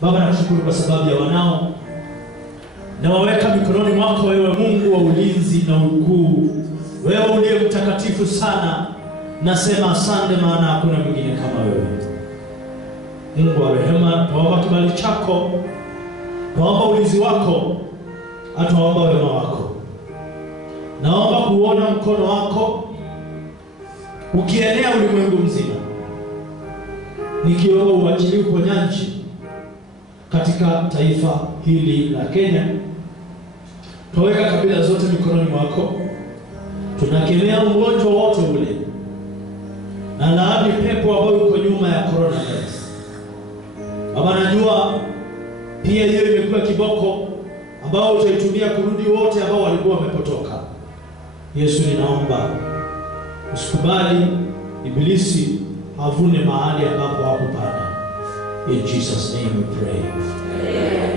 Baba, nakushukuru kwa sababu ya wanao. Na waweka mikononi mwako wewe Mungu wa ulinzi na ukuu. Wewe uliye mtakatifu sana. Nasema asante, maana hakuna mwingine kama wewe. Mungu wa rehema, tuomba kibali chako. Tuomba ulinzi wako. Atuomba wema wako. Naomba kuona mkono wako ukienea ulimwengu mzima. Nikiomba uachilie uponyaji katika taifa hili la Kenya. Tuweka kabila zote mikononi mwako. Tunakemea ugonjwa wote ule na laani pepo ambayo uko nyuma ya coronavirus. Baba, najua pia hiyo imekuwa kiboko ambao utaitumia kurudi wote ambao walikuwa wamepotoka. Yesu, ninaomba usikubali ibilisi avune mahali ambapo hakupanda. In Jesus' name we pray. Amen.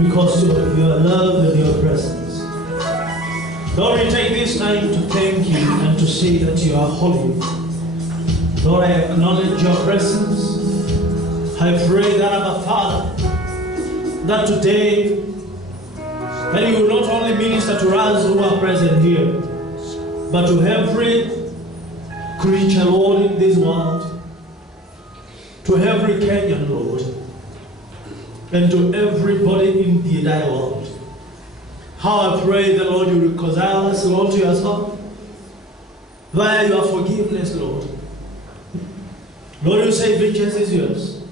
because of your love and your presence. Lord, we take this time to thank you and to say that you are holy. Lord, I acknowledge your presence. I pray that, Abba Father, that today, that you will not only minister to us who are present here, but to every creature, Lord, in this world, to every Kenyan, Lord, and to everybody in the entire world. How I pray that, Lord, you reconcile us, Lord, to yourself via your forgiveness, Lord. Lord, you say vengeance is yours.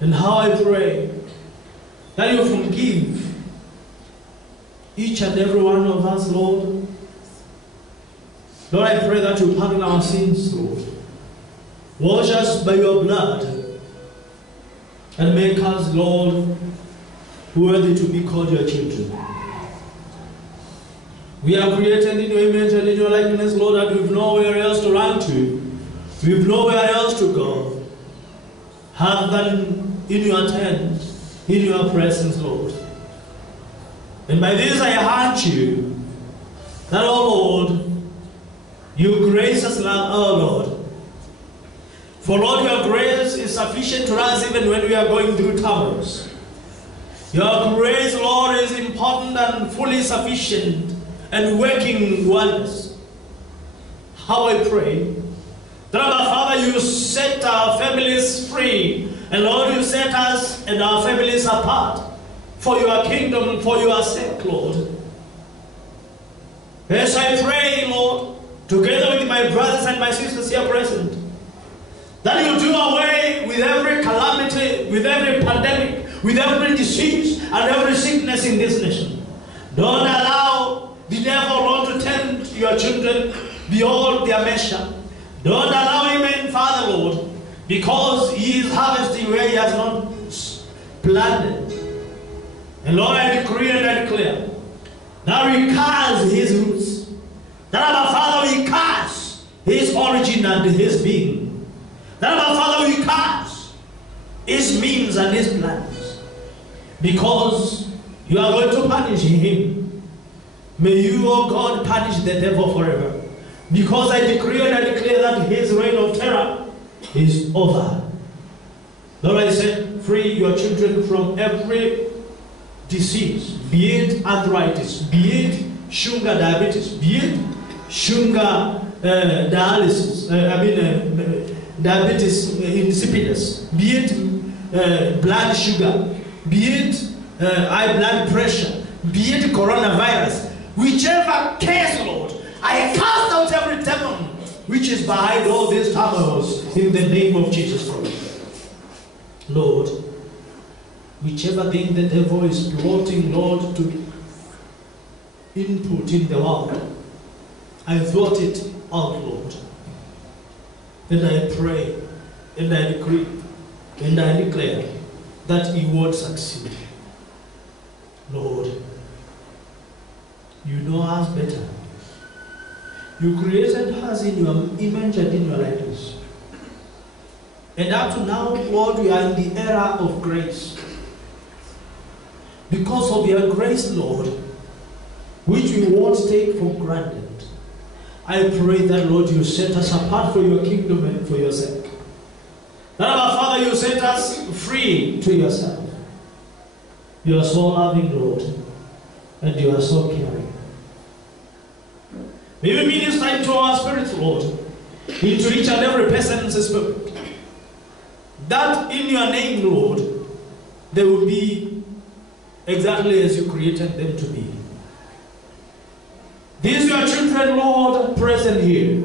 And how I pray that you forgive each and every one of us, Lord. Lord, I pray that you pardon our sins, Lord. Wash us by your blood and make us, Lord, worthy to be called your children. We are created in your image and in your likeness, Lord, and we've nowhere else to run to. We've nowhere else to go other than in your tent, in your presence, Lord. And by this I urge you that, oh Lord, you grace us, oh Lord. For Lord, your grace is sufficient to us even when we are going through troubles. Your grace, Lord, is important and fully sufficient and working wonders. How I pray that, our Father, you set our families free, and Lord, you set us and our families apart for your kingdom, for your sake, Lord. As I pray, Lord, together with my brothers and my sisters here present, that you do away with every calamity, with every pandemic, with every disease and every sickness in this nation. Don't allow the devil, Lord, to tempt your children beyond their measure. Don't allow him in, Father, Lord, because he is harvesting where he has not planted. And Lord, I decree and I declare that we curse his roots. That, our Father, we curse his origin and his being. That, our Father, we curse his means and his plans. Because you are going to punish him. May you, O God, punish the devil forever. Because I decree and I declare that his reign of terror is over. Lord, I set free your children from every disease, be it arthritis, be it sugar diabetes, be it sugar dialysis, diabetes insipidus, be it blood sugar, be it high blood pressure, be it coronavirus, whichever case, Lord, I cast out every demon which is behind all these turmoils in the name of Jesus Christ. Lord, whichever thing the devil is plotting, Lord, to input in the world, I thought it out, Lord. And I pray, and I decree, and I declare that he won't succeed. Lord, you know us better. You created us in your image and in your likeness. And up to now, Lord, we are in the era of grace. Because of your grace, Lord, which we won't take for granted, I pray that, Lord, you set us apart for your kingdom and for your sake. That, our Father, you set us free to yourself. You are so loving, Lord, and you are so caring. May we minister into our spirits, Lord, into each and every person's spirit, that in your name, Lord, they will be exactly as you created them to be. These your children, Lord, present here.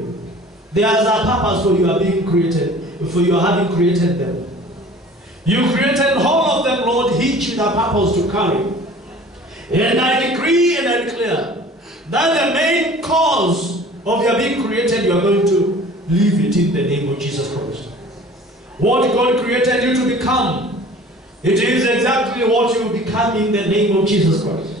There is a purpose for you are being created, for you having created them. You created all of them, Lord, each with a purpose to carry. And I decree and I declare that the main cause of your being created, you are going to leave it in the name of Jesus Christ. What God created you to become, it is exactly what you become in the name of Jesus Christ.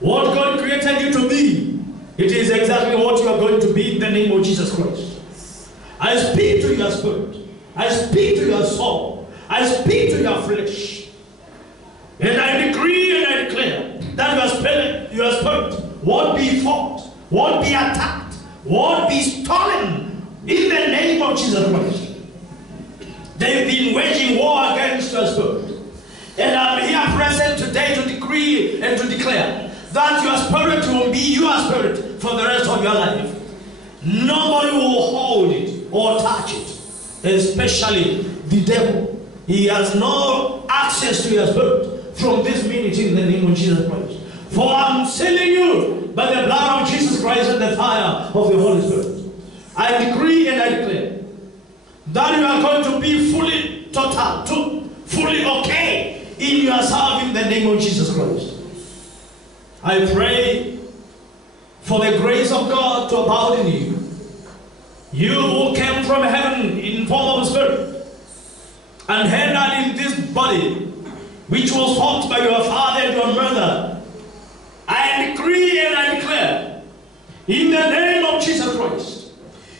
What God created you to be, it is exactly what you are going to be in the name of Jesus Christ. I speak to your spirit. I speak to your soul. I speak to your flesh. And that your spirit won't be fought, won't be attacked, won't be stolen in the name of Jesus Christ. They've been waging war against your spirit. And I'm here present today to decree and to declare that your spirit will be your spirit for the rest of your life. Nobody will hold it or touch it, especially the devil. He has no access to your spirit from this minute in the name of Jesus Christ. For I'm sealing you by the blood of Jesus Christ and the fire of the Holy Spirit. I decree and I declare that you are going to be fully fully okay in yourself in the name of Jesus Christ. I pray for the grace of God to abound in you. You who came from heaven in form of spirit and entered in this body which was formed by your father and your mother, I decree and I declare in the name of Jesus Christ,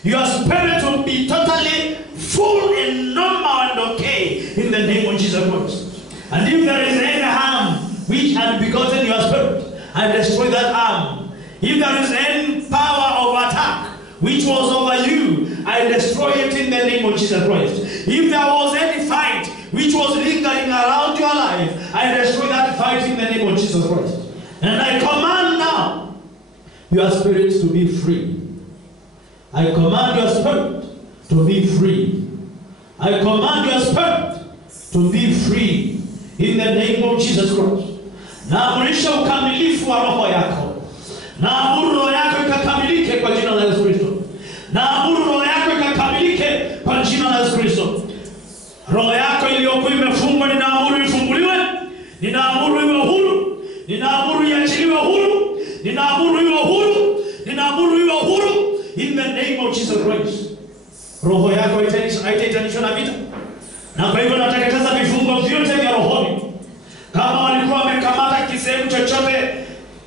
your spirit will be totally full and normal and okay in the name of Jesus Christ. And if there is any harm which had begotten your spirit, I destroy that harm. If there is any power of attack which was over you, I destroy it in the name of Jesus Christ. If there was any fight which was lingering around your life, I destroy that fight in the name of Jesus Christ. And I command now your spirit to be free. I command your spirit to be free. I command your spirit to be free in the name of Jesus Christ. Naamrisha ukamilifu wa roho yako. Naamuru roho yako ikakamilike kwa jina la Yesu Kristo. Naamuru roho yako ikakamilike kwa jina la Yesu Kristo. Roho yako iliyokuwa imefungwa ninaamuru ifunguliwe. Ninaamuru iwe huru. Ninaamuru iachiliwe huru. Ninaamuru iwe huru. Ninaamuru iwe huru in the name of Jesus Christ. Roho yako haitaitanishwa na vita. Na kwa hivyo nateketeza vifungo vyote vya rohoni. Kama walikuwa wamekamata kisehemu chochote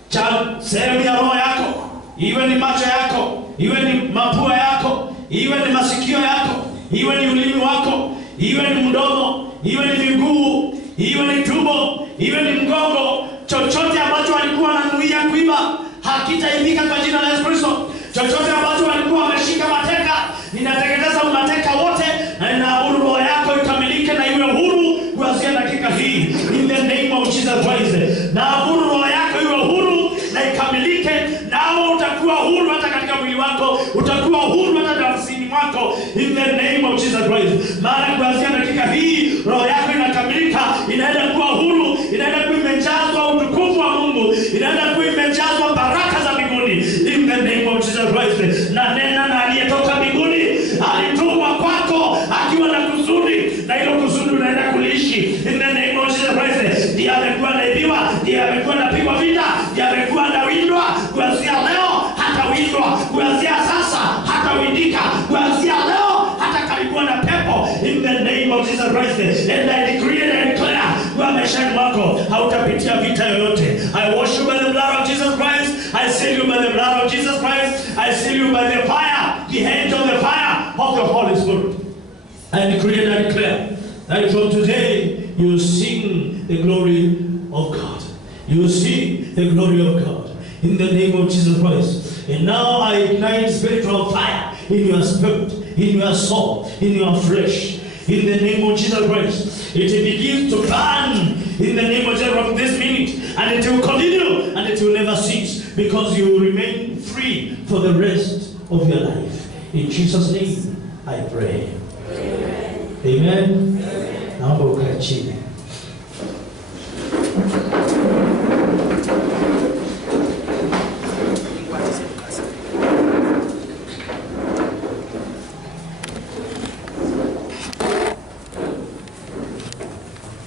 cha sehemu ya roho yako, iwe ni macho yako, iwe ni mapua yako, iwe ni masikio yako, iwe ni ulimi wako, iwe ni mdomo, iwe ni miguu, iwe ni tumbo, iwe ni mgongo, chochote ambacho walikuwa wananuia kuiba hakitaibika kwa jina la Yesu Kristo. Chochote ambacho walikuwa wameshika mateka, ninateketeza mateka wote na ninaamuru roho yako ikamilike na iwe huru kuanzia dakika hii in the name of Jesus Christ. Naamuru roho yako iwe huru na ikamilike, nao utakuwa huru hata katika mwili wako, utakuwa huru hata nafsini mwako in the name of Jesus Christ. Maana kuanzia dakika hii roho yako inakamilika, inaenda kuwa huru, inaenda kuwa imejazwa utukufu wa Mungu, inaenda kuwa imejazwa baraka za mbinguni in the name of Jesus Christ. Na nena na aliyetoka mbinguni alitumwa kwako akiwa na kusudi, na hilo kusudi unaenda kuliishi in the name of Jesus Christ. Ndiye amekuwa anaibiwa, ndiye amekuwa anapigwa vita, ndiye amekuwa anawindwa, kuanzia leo hata windwa, kuanzia sasa hata windika, kuanzia leo hata karibua na pepo in the name of Jesus Christ. And I decree and I declare kwa maishani mwako hautapitia vita yoyote. I wash you by the blood of Jesus Christ. I seal you by the blood of Jesus Christ. I seal you by the fire, the hand of the fire of the Holy Spirit. I decree and I declare that from today you sing the glory of God. You sing the glory of God in the name of Jesus Christ. And now I ignite spiritual fire in your spirit, in your soul, in your flesh. In the name of Jesus Christ, it begins to burn in the name of Jesus from this minute, and it will continue and it will never cease, because you will remain free for the rest of your life. In Jesus' name, I pray. Amen. Amen. Naomba ukae chini.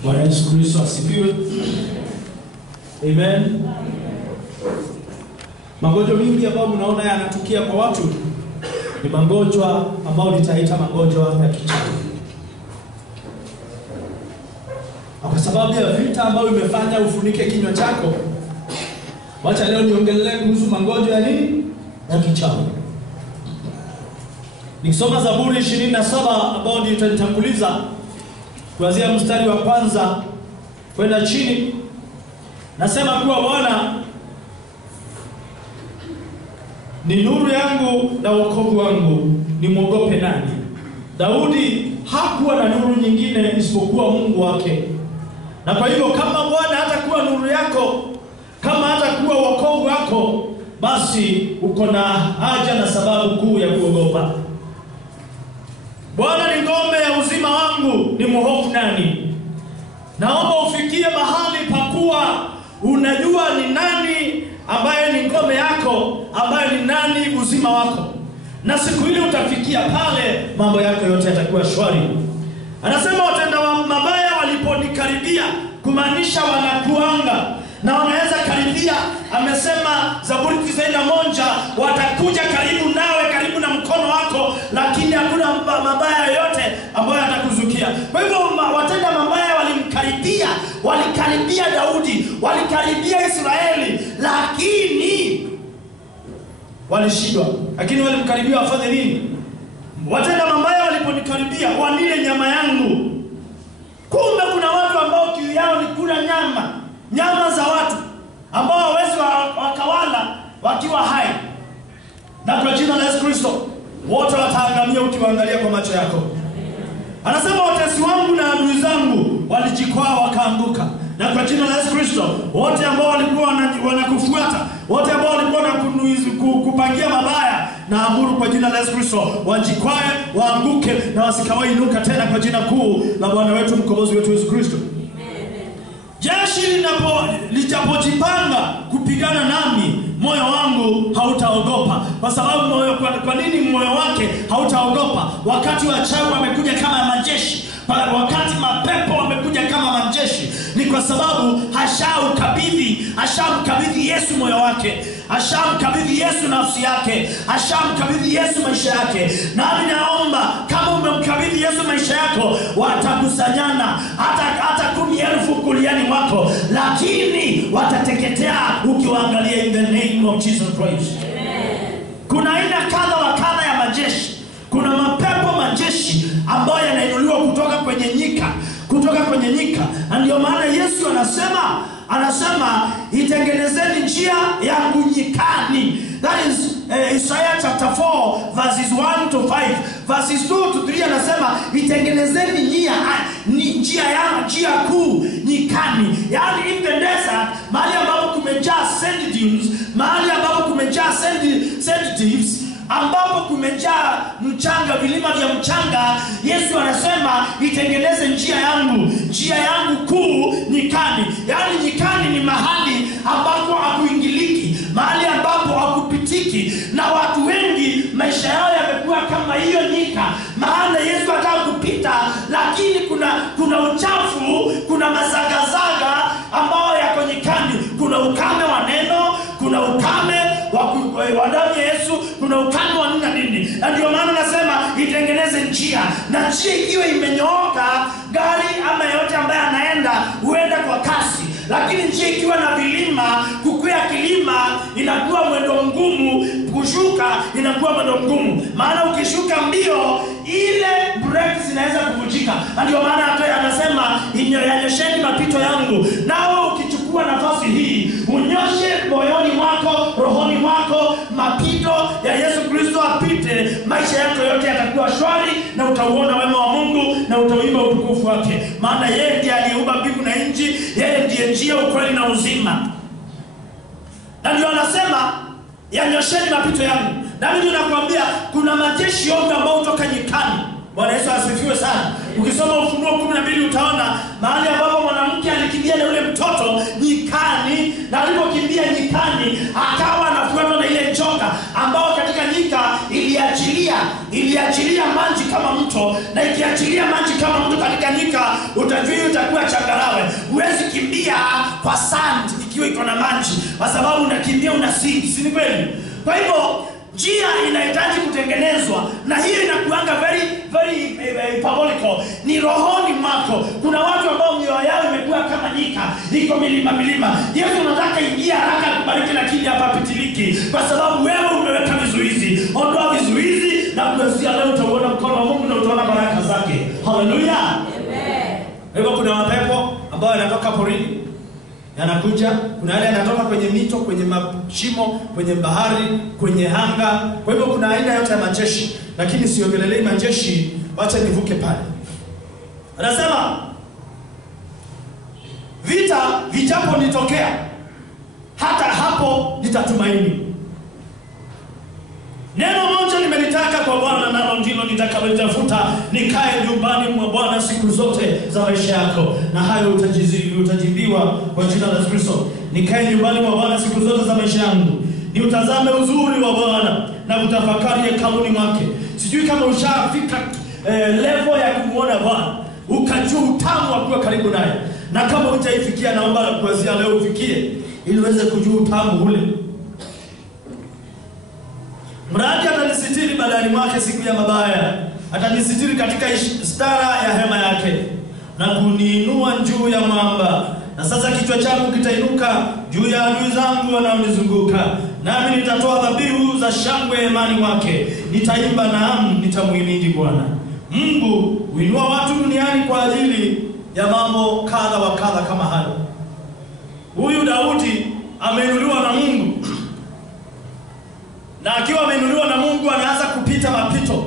Bwana Yesu Kristo asifiwe. Amen. Magonjwa mingi ambayo mnaona yanatukia kwa watu ni magonjwa ambayo nitaita magonjwa ya kichawi. Kwa sababu ya vita ambayo imefanya ufunike kinywa chako, wacha leo niongelee kuhusu magonjwa ya nini? Ya kichawi. Nikisoma Zaburi 27 ambayo ndio tutaitanguliza kuanzia mstari wa kwanza kwenda chini, Nasema kuwa Bwana ni nuru yangu na wokovu wangu, nimwogope nani? Daudi hakuwa na nuru nyingine isipokuwa Mungu wake. Na kwa hivyo kama Bwana hatakuwa nuru yako, kama hatakuwa wokovu wako, basi uko na haja na sababu kuu ya kuogopa. Bwana ni ngome ya uzima wangu, ni mhofu nani? Naomba ufikie mahali pakuwa unajua ni nani ambaye ni ngome yako, ambaye ni nani uzima wako. Na siku ile utafikia pale, mambo yako yote yatakuwa shwari. Anasema watenda mabaya waliponikaribia, kumaanisha wanakuanga na wanaweza karibia. Amesema Zaburi 91, watakuja karibu nawe, karibu na mkono wako, lakini hakuna mabaya yote ambayo yatakuzukia. Kwa hivyo watenda mabaya walimkaribia, walikaribia Daudi, walikaribia Israeli, lakini walishindwa. Lakini walimkaribia wafanye nini? Watenda mabaya waliponikaribia, wanile nyama yangu. Kumbe kuna watu ambao kiu yao ni kula nyama za watu ambao hawezi wakawala wakiwa hai. Na kwa jina la Yesu Kristo wote wataangamia ukiwaangalia kwa macho yako. Anasema watesi wangu na adui zangu walijikwaa wakaanguka. Na kwa jina la Yesu Kristo wote ambao walikuwa wanakufuata, wote ambao walikuwa kupangia mabaya, na amuru kwa jina la Yesu Kristo wajikwae, waanguke na wasikawai inuka tena kwa jina kuu la Bwana wetu mkombozi wetu Yesu Kristo. Jeshi lijapojipanga kupigana nami, moyo wangu hautaogopa. Kwa sababu kwa nini moyo wake hautaogopa? Wakati wachawi wamekuja kama majeshi, wakati mapepo wamekuja kama majeshi, ni kwa sababu hashamkabidhi Yesu moyo wake, hashamkabidhi Yesu nafsi yake, hashamkabidhi Yesu maisha yake. Nami naomba kama umemkabidhi Yesu maisha yako, watakusanyana hata 10,000 kuliani mwako, lakini watateketea ukiwaangalia in the name of Jesus Christ. Kuna aina kadha wa kadha ya majeshi. Kuna mapepo majeshi ambayo yanainuliwa kutoka kwenye nyika. Na ndio maana Yesu anasema itengenezeni njia yangu nyikani. That is Isaiah chapter 4 verses 1 to 5. Verses 2 to 3 anasema itengenezeni njia kuu nyikani. Yani in the desert, mahali ambapo kumejaa sand dunes, mahali ambapo kumejaa sand dunes, ambapo kumejaa mchanga, vilima vya mchanga, Yesu anasema itengeneze njia yangu kuu nyikani. Yani nyikani ni mahali ambapo hakuingiliki, mahali ambapo hakupitiki, na watu wengi maisha yao yamekuwa kama hiyo nyika. Maana Yesu anataka kupita, lakini kuna uchafu, kuna mazagazaga ambao yako nyikani. Kuna ukame wa neno, kuna ukame wa damu ya Yesu, kuna ukame wa nini. Na ndio maana nasema itengeneze njia, na njia ikiwa imenyooka, gari ama yote ambaye anaenda huenda kwa kasi. Lakini njia ikiwa na vilima, kukwea kilima inakuwa mwendo mgumu, kushuka inakuwa mwendo mgumu. Maana ukishuka mbio, ile brakes zinaweza kuvunjika. Na ndio maana anasema inyosheni mapito yangu. Nawe ukichukua nafasi hii, unyoshe moyoni mwako, rohoni mwako, mapito ya Yesu Kristo apite, maisha yako yote yatakuwa shwari, na utauona wema wa Mungu, na utauimba utukufu wake. Maana yeye ndiye aliumba mbingu na nchi, yeye ndiye njia, ukweli na uzima. Na ndio anasema yanyosheni mapito yangu. Na mimi nakwambia kuna majeshi yote ambao kutoka nyikani. Bwana Yesu asifiwe sana. Ukisoma Ufunuo 12 utaona mahali ambapo mwanamke alikimbia na yule mtoto nyikani, na alipokimbia nyikani akawa anafuatwa na ile njoka ambao katika nyika iliachilia maji kama mto, na ikiachilia maji kama mto katika nyika, utajua utakuwa changarawe. Huwezi kimbia kwa sand ikiwa iko na maji, kwa sababu unakimbia unasink, si kweli? Kwa hivyo njia inahitaji kutengenezwa, na hiyo inakuanga very parabolical. Ni rohoni mwako. Kuna watu ambao mioyo yao imekuwa kama nyika, iko milima. Yesu anataka ingia haraka kubariki, lakini hapa pitiliki, kwa sababu wewe umeweka vizuizi. Ondoa vizuizi, na kuanzia leo utaona mkono wa Mungu na utaona baraka zake. Haleluya. Amen. Hivyo kuna mapepo ambao yanatoka porini. yanakuja, kuna yale yanatoka kwenye mito, kwenye mashimo, kwenye bahari, kwenye anga. Kwa hivyo kuna aina yote ya majeshi, lakini siongelelei majeshi, wacha nivuke pale. Anasema vita vijapo nitokea, hata hapo nitatumaini. Neno moja nimelitaka kwa Bwana, nalo ndilo nitakalolitafuta, nikae nyumbani mwa Bwana siku zote za maisha yako. Na hayo utajibiwa kwa jina la Kristo. Nikae nyumbani mwa Bwana siku zote za maisha yangu, niutazame uzuri wa Bwana na kutafakari hekaluni mwake. Sijui kama ushafika level ya kumuona Bwana, ukajua utamu wa kuwa karibu naye. Na kama hujaifikia, naomba kuanzia leo ufikie, ili uweze kujua utamu ule. Mradi atanisitiri badani mwake siku ya mabaya, atanisitiri katika stara ya hema yake, na kuniinua juu ya mwamba. Na sasa kichwa changu kitainuka juu ya adui zangu wanaonizunguka, nami nitatoa dhabihu za shangwe hemani mwake. Nitaimba, naam, nitamuhimidi Bwana. Mungu huinua watu duniani kwa ajili ya mambo kadha wa kadha kama hayo. Huyu Daudi ameinuliwa na Mungu, na akiwa ameinuliwa na Mungu anaanza kupita mapito.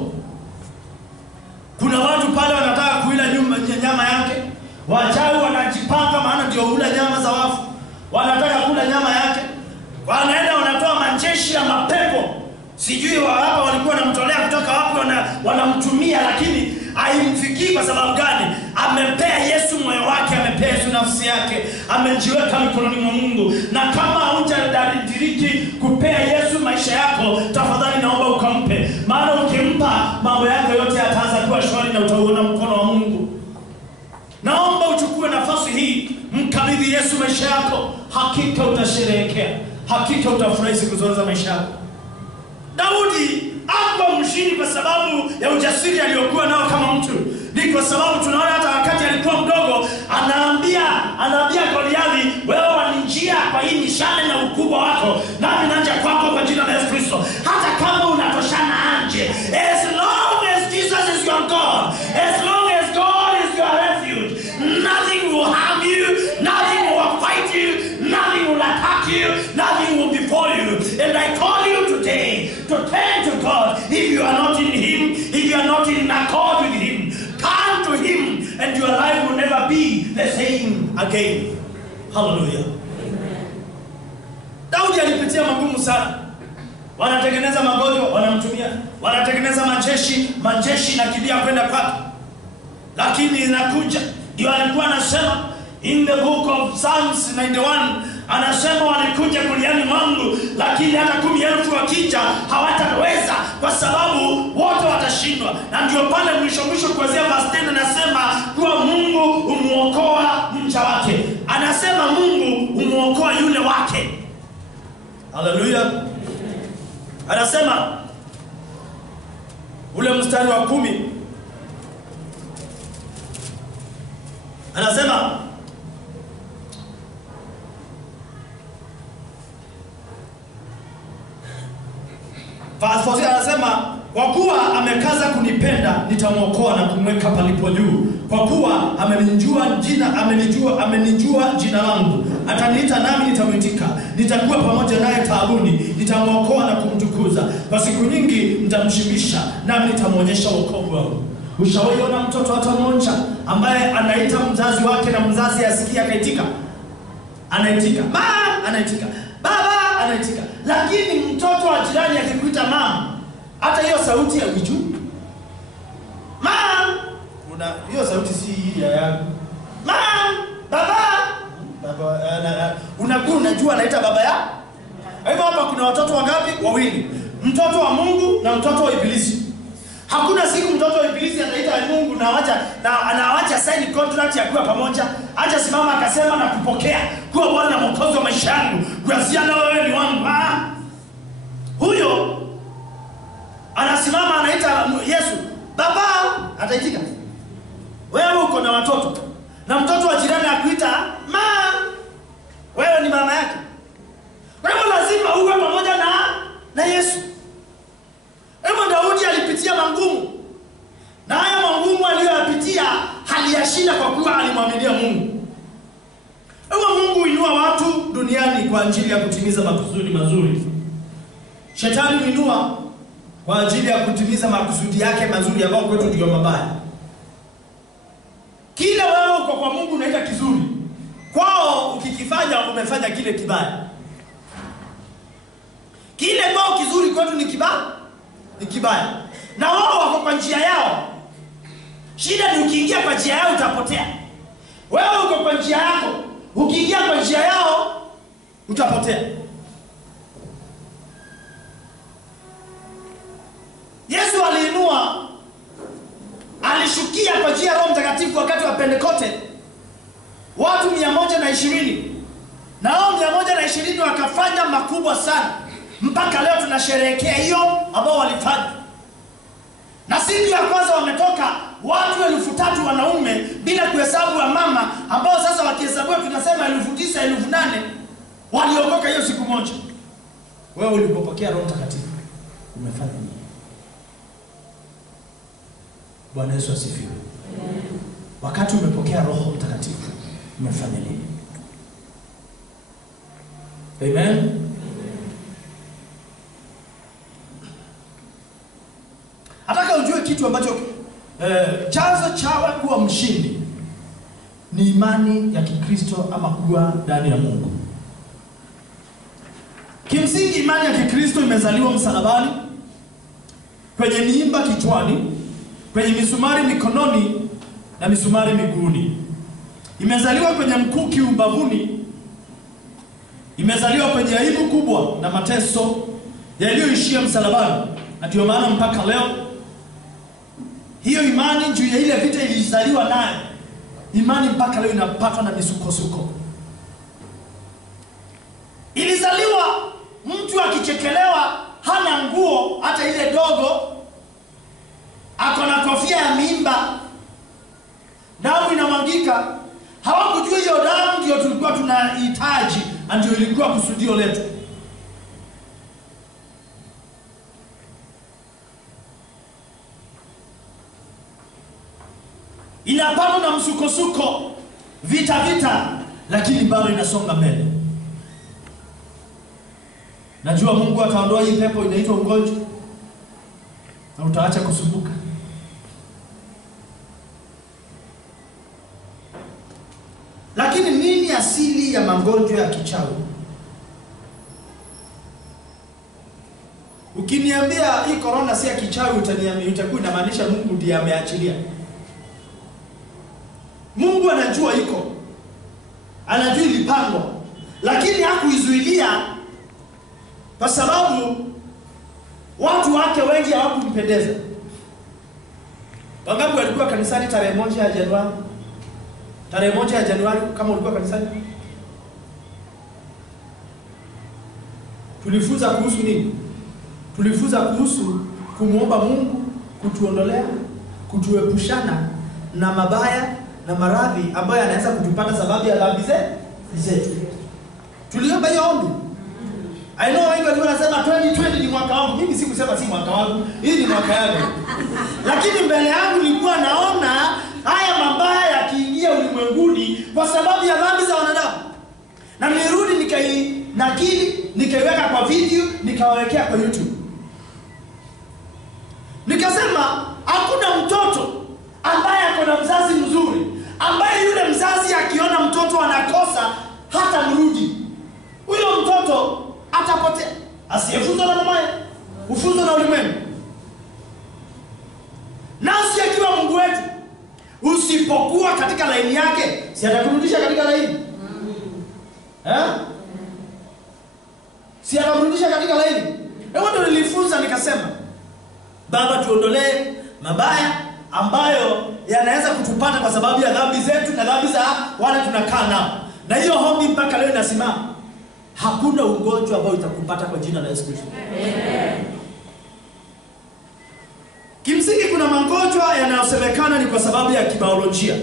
Kuna watu pale wanataka kuila nyama yake. Wachawi wanajipanga, maana ndio hula nyama za wafu. Wanataka kula nyama yake. Wanaenda wanatoa majeshi ya mapepo. Sijui hapa walikuwa wanamtolea kutoka wapi, wanamtumia, lakini haimfikii. Kwa sababu gani? Amempea Yesu moyo wake, amempea Yesu nafsi yake, amejiweka mikononi mwa Mungu. Na kama hujadiriki kupea Yesu maisha yako, tafadhali naomba ukampe. Maana ukimpa, mambo yako yote yataanza kuwa shwari na utauona mkono wa Mungu. Naomba uchukue nafasi hii, mkabidhi Yesu maisha yako. Hakika utasherehekea, hakika utafurahi siku zote za maisha yako. Daudi hakuwa mshindi kwa sababu ya ujasiri aliyokuwa nao kama mtu. Ni kwa sababu tunaona hata wakati alikuwa mdogo, anaambia Goliathi, wewe wanijia kwa hii nishane na ukubwa wako, nami naja kwako kwa jina la Yesu Kristo. Hata kama unatoshana anje, as long as Jesus is your God, as long as God is your refuge, nothing will harm you, nothing will fight you, nothing will attack you, nothing will befall you. And I call you today to turn to God. If you are not in Him, if you are not in accord with Him, come to Him, and your life will never be the same again. Hallelujah. Amen. Daudi alipitia magumu sana. Wanatengeneza magonjwa, wanamtumia. Wanatengeneza majeshi na kimbia kwenda kwake. Lakini inakuja, ndio alikuwa anasema in the book of Psalms 91, anasema walikuja kuliani mwangu, lakini hata 10,000 wakija hawataweza, kwa sababu wote watashindwa. Na ndio pale mwisho kuanzia verse 10 anasema kuwa Mungu humuokoa mcha wake. Anasema Mungu humuokoa yule wake. Hallelujah. Anasema ule mstari wa 10, anasema verse 14 anasema, kwa kuwa amekaza kunipenda, nitamuokoa na kumweka palipo juu. Kwa kuwa amenijua jina langu, ataniita nami nitamwitika. Nitakuwa pamoja naye taabuni, nitamuokoa na kumtukuza. Kwa siku nyingi nitamshibisha, nami nitamuonyesha wokovu wangu. Ushawahiona mtoto hata mmoja ambaye anaita mzazi wake na mzazi asikia akaitika? Anaitika, mama, anaitika, baba, anaitika. Lakini mtoto wa jirani akikuita mama, hata hiyo sauti ya ujuu, mama, hiyo sauti si hii ya yangu. Mama, baba, unajua anaita baba ya. Hivyo hapa kuna watoto wangapi? Wawili. Mtoto wa Mungu na mtoto wa Ibilisi. Hakuna siku mtoto wa Ibilisi anaita Mungu na anaacha sign contract ya kuwa pamoja. Acha simama akasema na kupokea kuwa Bwana na Mwokozi wa maisha yangu. Kuanzia leo wewe ni wangu. Huyo anasimama anaita Yesu, baba, ataitika. Wewe uko na watoto, na mtoto wa jirani akuita mama, wewe ni mama yake. Kwa hivyo lazima uwe pamoja na Yesu. Hebu Daudi alipitia magumu, na haya magumu aliyoyapitia haliyashinda kwa kuwa alimwaminia Mungu. Hebu Mungu kwa ajili ya kutimiza makusudi mazuri. Shetani huinua kwa ajili ya kutimiza makusudi yake mazuri ambayo kwetu ndio mabaya. Kile wewe uko kwa Mungu unaita kizuri, kwao ukikifanya umefanya kile kibaya. Kile kwao kizuri kwetu ni kibaya. Na wao wako kwa njia yao. Shida ni ukiingia kwa njia yao utapotea. Wewe uko kwa njia yako, ukiingia kwa njia yao utapotea. Yesu alishukia kwa njia ya Roho Mtakatifu wakati wa Pentekoste watu 120, na hao 120 wakafanya makubwa sana. Mpaka leo tunasherehekea hiyo ambao walifanya. Na siku ya kwanza wametoka watu 3,000 wanaume, bila kuhesabu wa mama ambao sasa wakihesabiwa tunasema 9,000 8,000 waliokoka hiyo siku moja. Wewe ulipopokea Roho Mtakatifu umefanya nini? Bwana Yesu asifiwe. Wakati umepokea Roho Mtakatifu umefanya nini? Amen. Nataka ujue kitu ambacho chanzo cha kuwa mshindi ni imani ya Kikristo ama kuwa ndani ya Mungu. Kimsingi imani ya Kikristo imezaliwa msalabani, kwenye miimba kichwani, kwenye misumari mikononi na misumari miguuni. Imezaliwa kwenye mkuki ubavuni. Imezaliwa kwenye aibu kubwa na mateso yaliyoishia msalabani. Na ndio maana mpaka leo hiyo imani juu ya ile vita ilizaliwa nayo, imani mpaka leo inapatwa na misukosuko. Ilizaliwa mtu akichekelewa hana nguo hata ile dogo, ako na kofia ya mimba, damu inamwagika. Hawakujua hiyo damu ndio tulikuwa tunahitaji, ndio ilikuwa kusudio letu. Inapatwa na msukosuko, vita, lakini bado inasonga mbele. Najua Mungu ataondoa hii pepo inaitwa ugonjwa na utaacha kusumbuka. Lakini nini asili ya magonjwa ya kichawi? Ukiniambia hii corona si ya kichawi, utaniambia utakuwa inamaanisha Mungu ndiye ameachilia. Mungu anajua iko, anajua ilipangwa, lakini hakuizuilia kwa sababu watu wake wengi hawakumpendeza. Wangapi walikuwa kanisani tarehe 1 ya Januari? Tarehe 1 ya Januari kama ulikuwa kanisani? Tulifunza kuhusu nini? Tulifunza kuhusu kumuomba Mungu kutuondolea, kutuepushana na mabaya na maradhi ambayo yanaweza kutupata sababu ya dhambi zetu. Tuliomba hiyo ombi. I know wengi walikuwa wanasema 2020 ni mwaka wangu. Mimi sikusema si mwaka wangu, hii ni mwaka yangu. Lakini mbele yangu nilikuwa naona haya mabaya yakiingia ulimwenguni kwa sababu ya dhambi za wanadamu. Na nilirudi nikainakili, nikaiweka kwa video, nikawawekea kwa YouTube. Nikasema hakuna mtoto ambaye ako na mzazi mzuri, ambaye yule mzazi akiona mtoto anakosa hata mrudi. Huyo mtoto atapotea. Asiyefunzwa na mamaye, ufunzwa na ulimwengu. Nasi akiwa Mungu wetu, usipokuwa katika laini yake, si atakurudisha katika laini? Si atakurudisha katika laini? Ndio nilifunza nikasema, Baba tuondolee mabaya ambayo yanaweza kutupata kwa sababu ya dhambi zetu na dhambi za wale tunakaa nao. Na hiyo hombi mpaka leo inasimama. Hakuna ugonjwa ambao utakupata kwa jina la Yesu Kristo. Amen. Kimsingi kuna magonjwa yanayosemekana ni kwa sababu ya kibiolojia.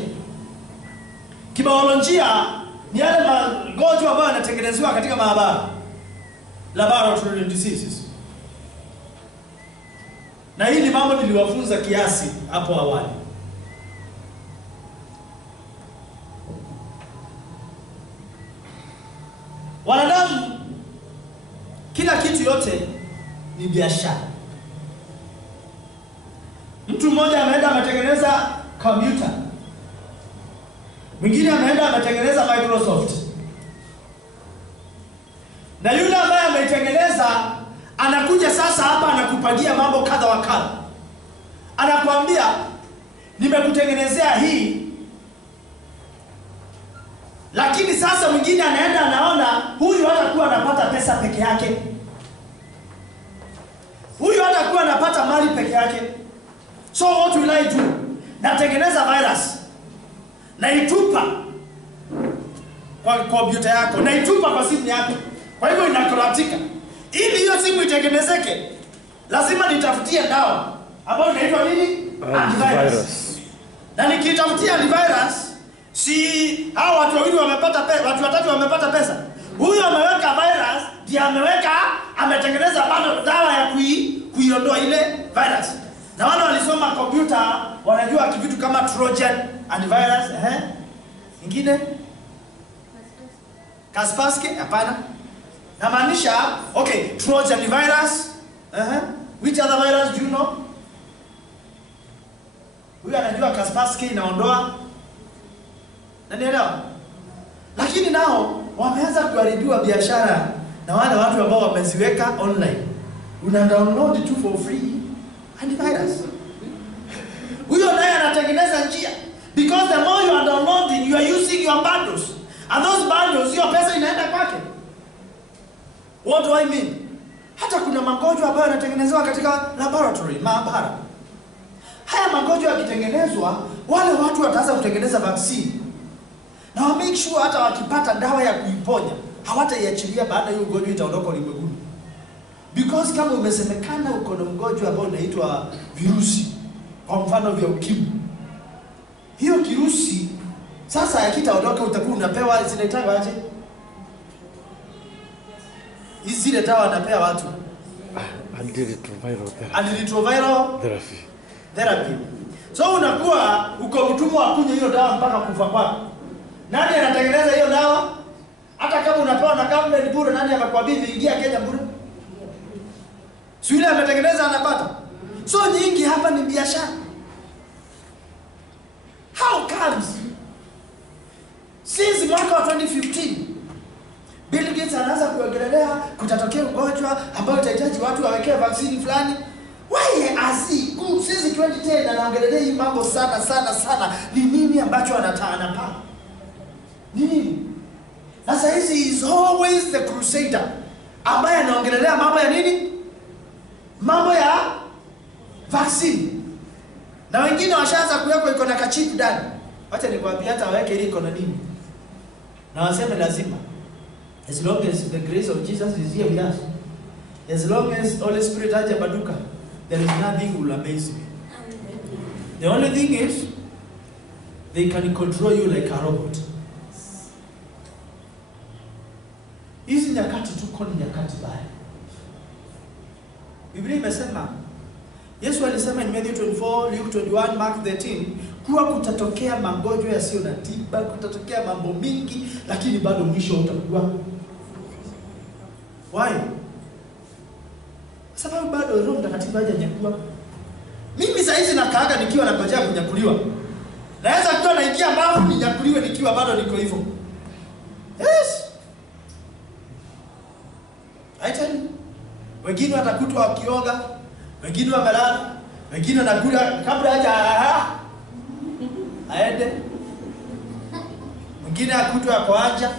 Kibiolojia ni yale magonjwa ambayo yanatengenezwa katika maabara, laboratory diseases. Na hii ni mambo niliwafunza kiasi hapo awali. Wanadamu, kila kitu yote ni biashara. Mtu mmoja ameenda ametengeneza kompyuta, mwingine ameenda ametengeneza Microsoft, na yule ambaye ameitengeneza anakuja sasa hapa anakupangia mambo kadha wa kadha. Anakuambia nimekutengenezea hii, lakini sasa mwingine anaenda anaona huyu hatakuwa anapata pesa peke yake, huyu hatakuwa anapata mali peke yake. So what will I do? Natengeneza virus, naitupa kwa kompyuta yako, naitupa kwa simu yako, kwa hivyo inakoraptika. Ili hiyo simu itengenezeke, lazima nitafutie dawa ambayo inaitwa nini? Antivirus. Na nikitafutia antivirus, si hao watu wawili wamepata pesa, watu watatu wamepata pesa. Huyo ameweka virus, ndiye ametengeneza bado dawa ya kuiondoa ile virus. Na wale walisoma kompyuta wanajua kitu kama Trojan antivirus, ingine Kaspersky, hapana. Na maanisha, okay, Trojan virus, which other virus do you know? Huyu anajua Kaspersky inaondoa. Nanielewa? Lakini nao wameanza kuharibiwa biashara na wale watu ambao wameziweka online. Una download tu for free antivirus. Huyo naye anatengeneza njia, because the more you are downloading, you are using your bundles, and those bundles, your pesa inaenda kwake. What do I mean? Hata kuna magonjwa ambayo yanatengenezwa katika laboratory, maabara. Haya magonjwa yakitengenezwa, wale watu wataanza kutengeneza vaccine, na wa make sure hata wakipata dawa ya kuiponya hawataiachilia baada ya ugonjwa itaondoka ulimwenguni. Because kama umesemekana uko na mgonjwa ambao unaitwa virusi, kwa mfano vya ukimwi, hiyo kirusi sasa yakitaondoka utakuwa unapewa zinaitwa aje? Zile dawa anapea watu antiretroviral therapy. So unakuwa uko mtumwa wa kunywa hiyo dawa mpaka kufa kwako. Nani anatengeneza hiyo dawa? Hata kama unapewa na government bure, nani akakwambia ingia Kenya bure? Si yule ametengeneza anapata. So nyingi hapa ni biashara. How comes? Since mwaka wa 2015 Bill Gates anaanza kuongelea kutatokea ugonjwa ambao utahitaji watu wawekee vaccine fulani. Why azi? Since 2010 anaongelea hii mambo sana. Ni nini ambacho anataka? Ni nini? Na sasa hizi is always the crusader ambaye anaongelea mambo ya nini? Mambo ya vaccine. Na wengine washaanza kuweka iko na kachip ndani. Acha nikwambie hata waweke ile iko na nini. Na waseme lazima. As long as the grace of Jesus is here with us, as long as Holy Spirit haja baduka, there is nothing will amaze me. The only thing is, they can control you like a robot. Hizi nyakati tuko ni nyakati baya. Biblia imesema, Yesu alisema in Matthew 24, Luke 21, Mark 13, kuwa kutatokea magonjwa yasiyo na tiba, kutatokea mambo mingi, lakini bado mwisho utakuwa. Why? Sababu bado Roho Mtakatifu hajanyakuwa. Mimi sasa hizi nakaaga nikiwa nangojea kunyakuliwa. Naweza kuwa naingia mbavu ninyakuliwe nikiwa bado niko hivyo. Yes. Aitani. Wengine watakutwa wakioga, wengine wamelala, wengine wanakula kabla haja aende. Mwingine akutwa kwa haja.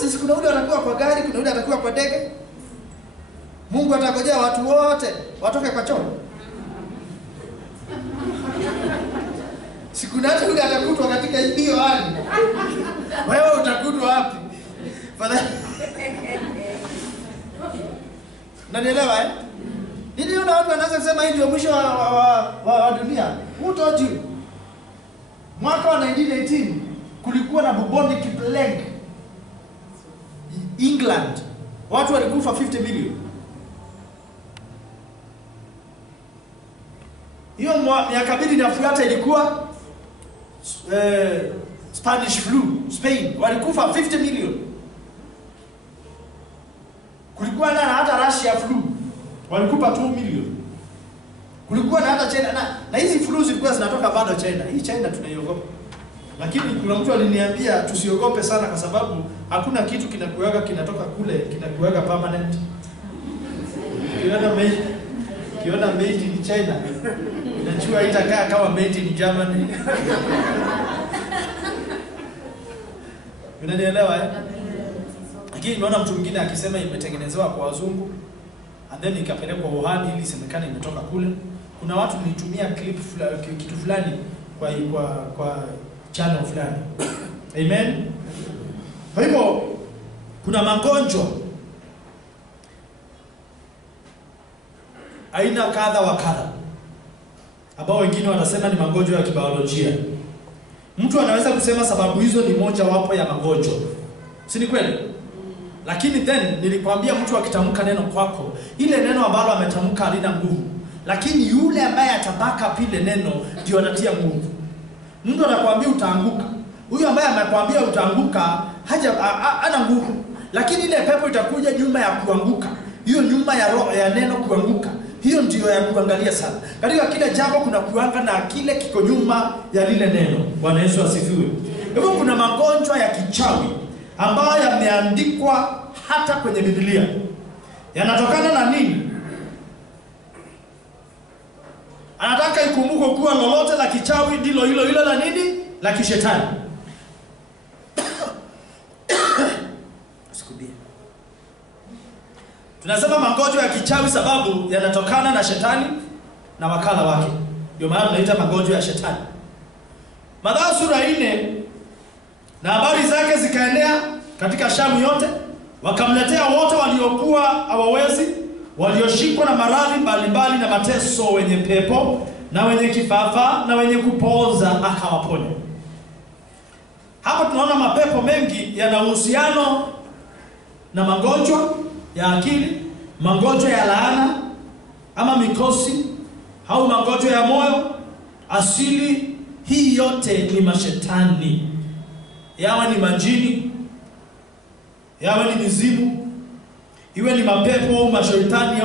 Sisi kuna ule atakuwa kwa gari, kuna ule atakuwa kwa ndege. Mungu atangojea watu wote watoke kwa choo. Siku nata ule atakutwa katika hiyo hali. Wewe utakutwa wapi? Unanielewa eh? Ndio watu wanaanza kusema hii ndio mwisho wa dunia. Who told you? Mwaka wa 1918 kulikuwa na bubonic plague. England, watu walikufa 50 million. Hiyo miaka mbili inafuata ilikuwa Spanish flu, Spain, walikufa 50 million. Kulikuwa na hata Russia flu, walikufa 2 million. Kulikuwa na hata China, na hizi flu zilikuwa zinatoka bado China. Hii China tunaiogopa. Lakini kuna mtu aliniambia tusiogope sana kwa sababu hakuna kitu kinatoka kule kinakuaga permanent. Kiona made in China, inachua itakaa kama made in Germany. Unanielewa eh? Lakini nimeona mtu mwingine akisema imetengenezewa kwa wazungu and then ikapelekwa Wuhan ili isemekane imetoka kule. Kuna watu nilitumia clip kitu fulani kwa channel fulani. Amen. Kwa hivyo kuna magonjwa aina kadha wa kadha ambao wengine wanasema ni magonjwa ya kibiolojia. Mtu anaweza kusema sababu hizo ni moja wapo ya magonjwa. Si ni kweli? Lakini then nilikwambia mtu akitamka neno kwako, ile neno ambalo ametamka halina nguvu. Lakini yule ambaye atabaka pile neno ndio anatia nguvu. Mtu anakuambia utaanguka. Huyu ambaye amekwambia utaanguka hana nguvu. Lakini ile pepo itakuja nyuma ya kuanguka. Hiyo nyuma ya roho ya neno kuanguka. Hiyo ndio ya kuangalia sana. Katika kile jambo kuna kuanga na kile kiko nyuma ya lile neno. Bwana Yesu asifiwe. Hivyo kuna magonjwa ya kichawi ambayo yameandikwa hata kwenye Biblia. Yanatokana na nini? Anataka ikumbukwe kuwa lolote la kichawi ndilo hilo la nini? La kishetani. Sikubia. Tunasema magonjwa ya kichawi sababu yanatokana na shetani na wakala wake. Ndio maana tunaita magonjwa ya shetani. Mathayo sura 4 na habari zake zikaenea katika Shamu yote, wakamletea wote waliokuwa hawawezi, walioshikwa na maradhi mbalimbali na mateso, wenye pepo na wenye kifafa na wenye kupooza, akawaponya. Hapa tunaona mapepo mengi yana uhusiano na magonjwa ya akili, magonjwa ya laana ama mikosi au magonjwa ya moyo asili. Hii yote ni mashetani, yawe ni majini, yawe ni mizimu, iwe ni mapepo au mashetani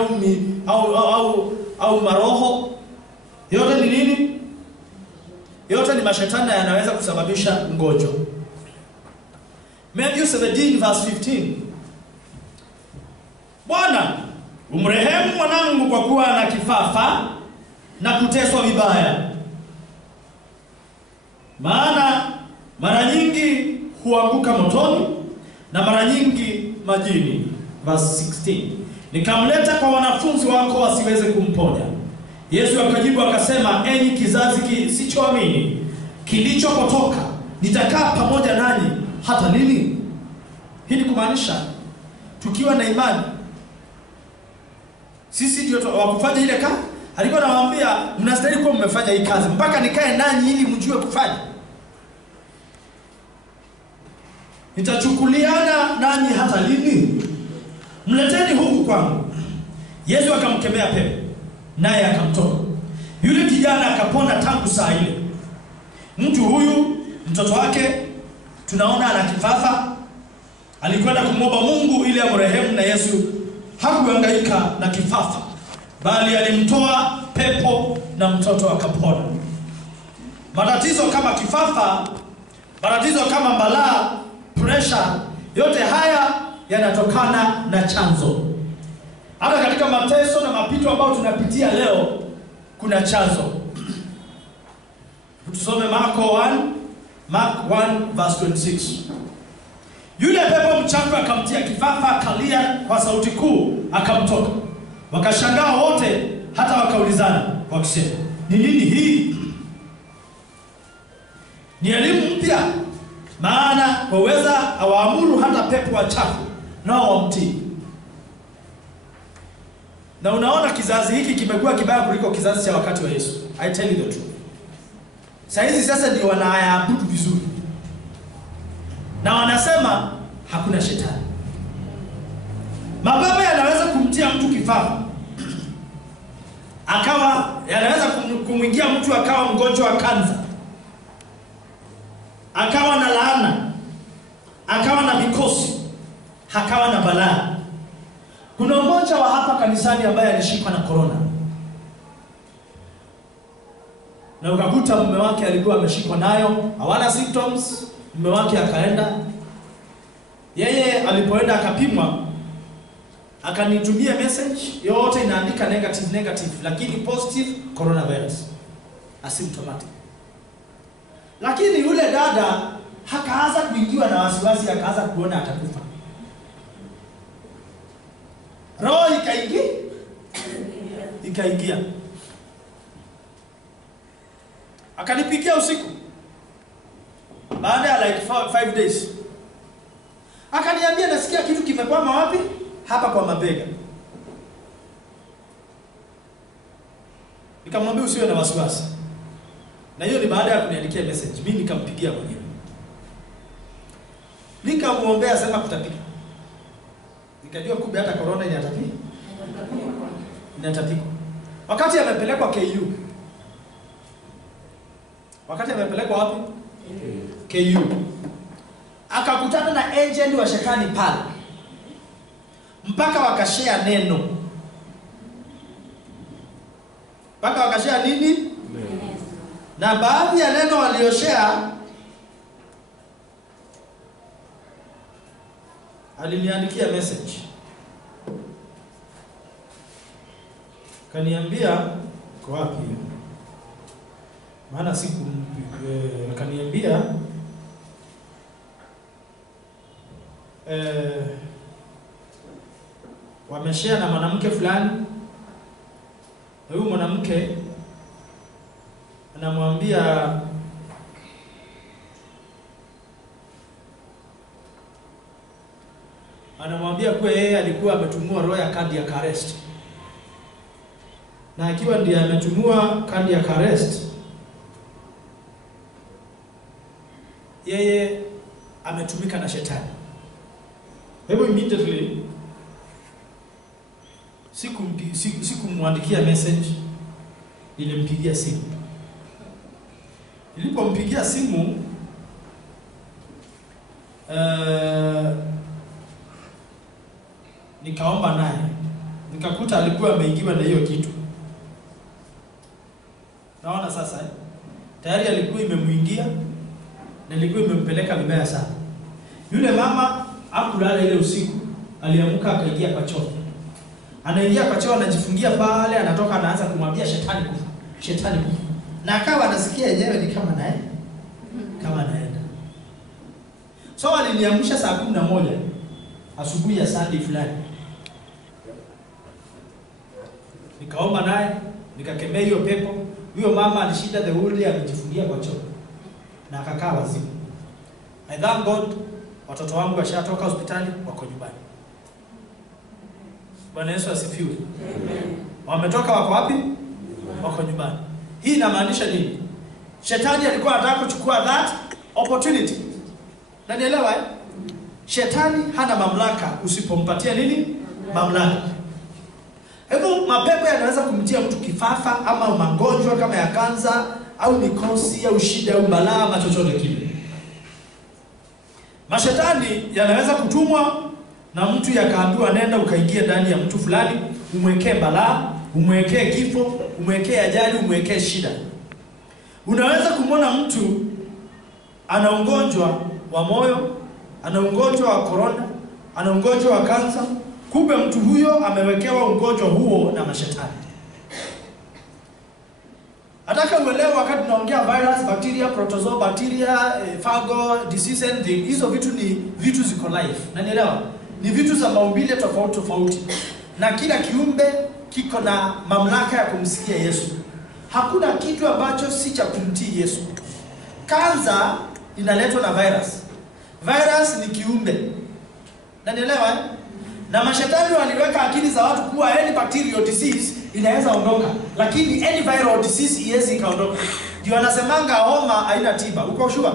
au maroho. Yote ni nini? Yote ni mashetani na yanaweza kusababisha mgonjwa. Matthew 17 verse 15. Bwana, umrehemu mwanangu kwa kuwa ana kifafa na kuteswa vibaya, maana mara nyingi huanguka motoni na mara nyingi majini. Verse 16. Nikamleta kwa wanafunzi wako wasiweze kumponya. Yesu akajibu akasema, enyi kizazi kisichoamini kilichopotoka, nitakaa pamoja nanyi hata lini? Hii ni kumaanisha tukiwa na imani sisi ndio wakufanya ile kazi. Alikuwa anawaambia mnastahili kuwa mmefanya hii kazi mpaka nikae nanyi ili mjue kufanya. Nitachukuliana nanyi hata lini? Mleteni huku kwangu. Yesu akamkemea pepo, naye akamtoka. Yule kijana akapona tangu saa ile. Mtu huyu, mtoto wake tunaona ana kifafa, alikwenda kumwomba Mungu ili amrehemu, na Yesu hakuhangaika na kifafa, bali alimtoa pepo na mtoto akapona. Matatizo kama kifafa, matatizo kama balaa, pressure, yote haya yanatokana na chanzo. Hata katika mateso na mapito ambayo tunapitia leo kuna chanzo. Tusome Mark 1 verse 26. Yule pepo mchafu akamtia kifafa, akalia kwa sauti kuu, akamtoka. Wakashangaa wote, hata wakaulizana wakisema, ni nini hii? Ni elimu mpya, maana waweza awaamuru hata pepo wachafu nao wamtii. Na unaona kizazi hiki kimekuwa kibaya kuliko kizazi cha wakati wa Yesu. I tell you the truth. Saizi sasa ndio wanaabudu vizuri, na wanasema hakuna shetani. Mapepo yanaweza kumtia mtu kifafa, yanaweza kumwingia mtu akawa mgonjwa wa kansa, akawa na balaa. Kuna mmoja wa hapa kanisani ambaye alishikwa na corona, na ukakuta mume wake alikuwa ameshikwa nayo, hawana symptoms. Mume wake akaenda, yeye alipoenda akapimwa, akanitumia message, yote inaandika negative, lakini positive coronavirus, asymptomatic. Lakini yule dada hakaanza kuingiwa na wasiwasi, akaanza kuona atakufa. Roho ikaingia. Akanipigia usiku baada ya like 5 days. Akaniambia nasikia kitu kimekwama wapi? Hapa kwa mabega. Nikamwambia usiwe na wasiwasi. Na hiyo ni baada ya kuniandikia message. Mimi nikampigia mwenyewe. Nikamuombea sema kutapika. Nikajua kumbe hata corona inatapika. Wakati amepelekwa KU. Wakati amepelekwa wapi? KU. Akakutana na agent wa shetani pale. Mpaka wakashare neno. Mpaka wakashare nini? Na baadhi ya neno walioshare aliniandikia message. Kaniambia kwa wapi? Maana siku kaniambia wameshare na mwanamke fulani. Na huyu mwanamke anamwambia kwa yeye alikuwa ametumua roho ya cardiac arrest. Na akiwa ndiye ametumua cardiac arrest, yeye ametumika na shetani. Hebu immediately sikumwandikia message, nilimpigia simu. Nilipompigia simu nikaomba naye, nikakuta alikuwa ameingiwa na hiyo kitu. Naona sasa tayari alikuwa imemuingia na ilikuwa imempeleka vibaya sana. Yule mama hakulala ile usiku, aliamka akaingia kwa choo. Anaingia kwa choo, anajifungia pale, anatoka anaanza kumwambia shetani kufa. Shetani kufa. Na akawa anasikia yenyewe ni kama naenda. So aliniamsha saa 11 asubuhi ya Sunday fulani. Nikaomba naye, nikakemea hiyo pepo. Huyo mama alishinda the whole day akijifungia kwa choo. Na akakaa wazimu. I thank God, watoto wangu washatoka hospitali, wako nyumbani. Bwana Yesu asifiwe. Amen. Wametoka wako wapi? Wako nyumbani. Hii inamaanisha nini? Shetani alikuwa anataka kuchukua that opportunity. Na nielewa Shetani hana mamlaka usipompatia nini? Mamlaka. Hebu mapepo yanaweza kumtia mtu kifafa ama magonjwa kama ya kansa au mikosi au shida au balaa ama chochote kile. Mashetani yanaweza kutumwa na mtu yakaambiwa nenda ukaingia ndani ya mtu fulani, umwekee balaa, umwekee kifo, umwekee ajali, umwekee shida. Unaweza kumwona mtu ana ugonjwa wa moyo, ana ugonjwa wa corona, ana ugonjwa wa kansa, kumbe mtu huyo amewekewa ugonjwa huo na mashetani. Nataka uelewe wakati tunaongea virus, bacteria, protozoa, bacteria, fungal, disease and thing, hizo vitu ni vitu ziko life. Na nielewa, ni vitu za maumbile tofauti. Na kila kiumbe kiko na mamlaka ya kumsikia Yesu. Hakuna kitu ambacho si cha kumtii Yesu. Kansa inaletwa na virus. Virus ni kiumbe. Na nielewa, na mashetani waliweka akili za watu kuwa any bacterial disease inaweza ondoka, lakini any viral disease iwezi kaondoka. Ndio wanasemanga homa haina tiba. Uko sure?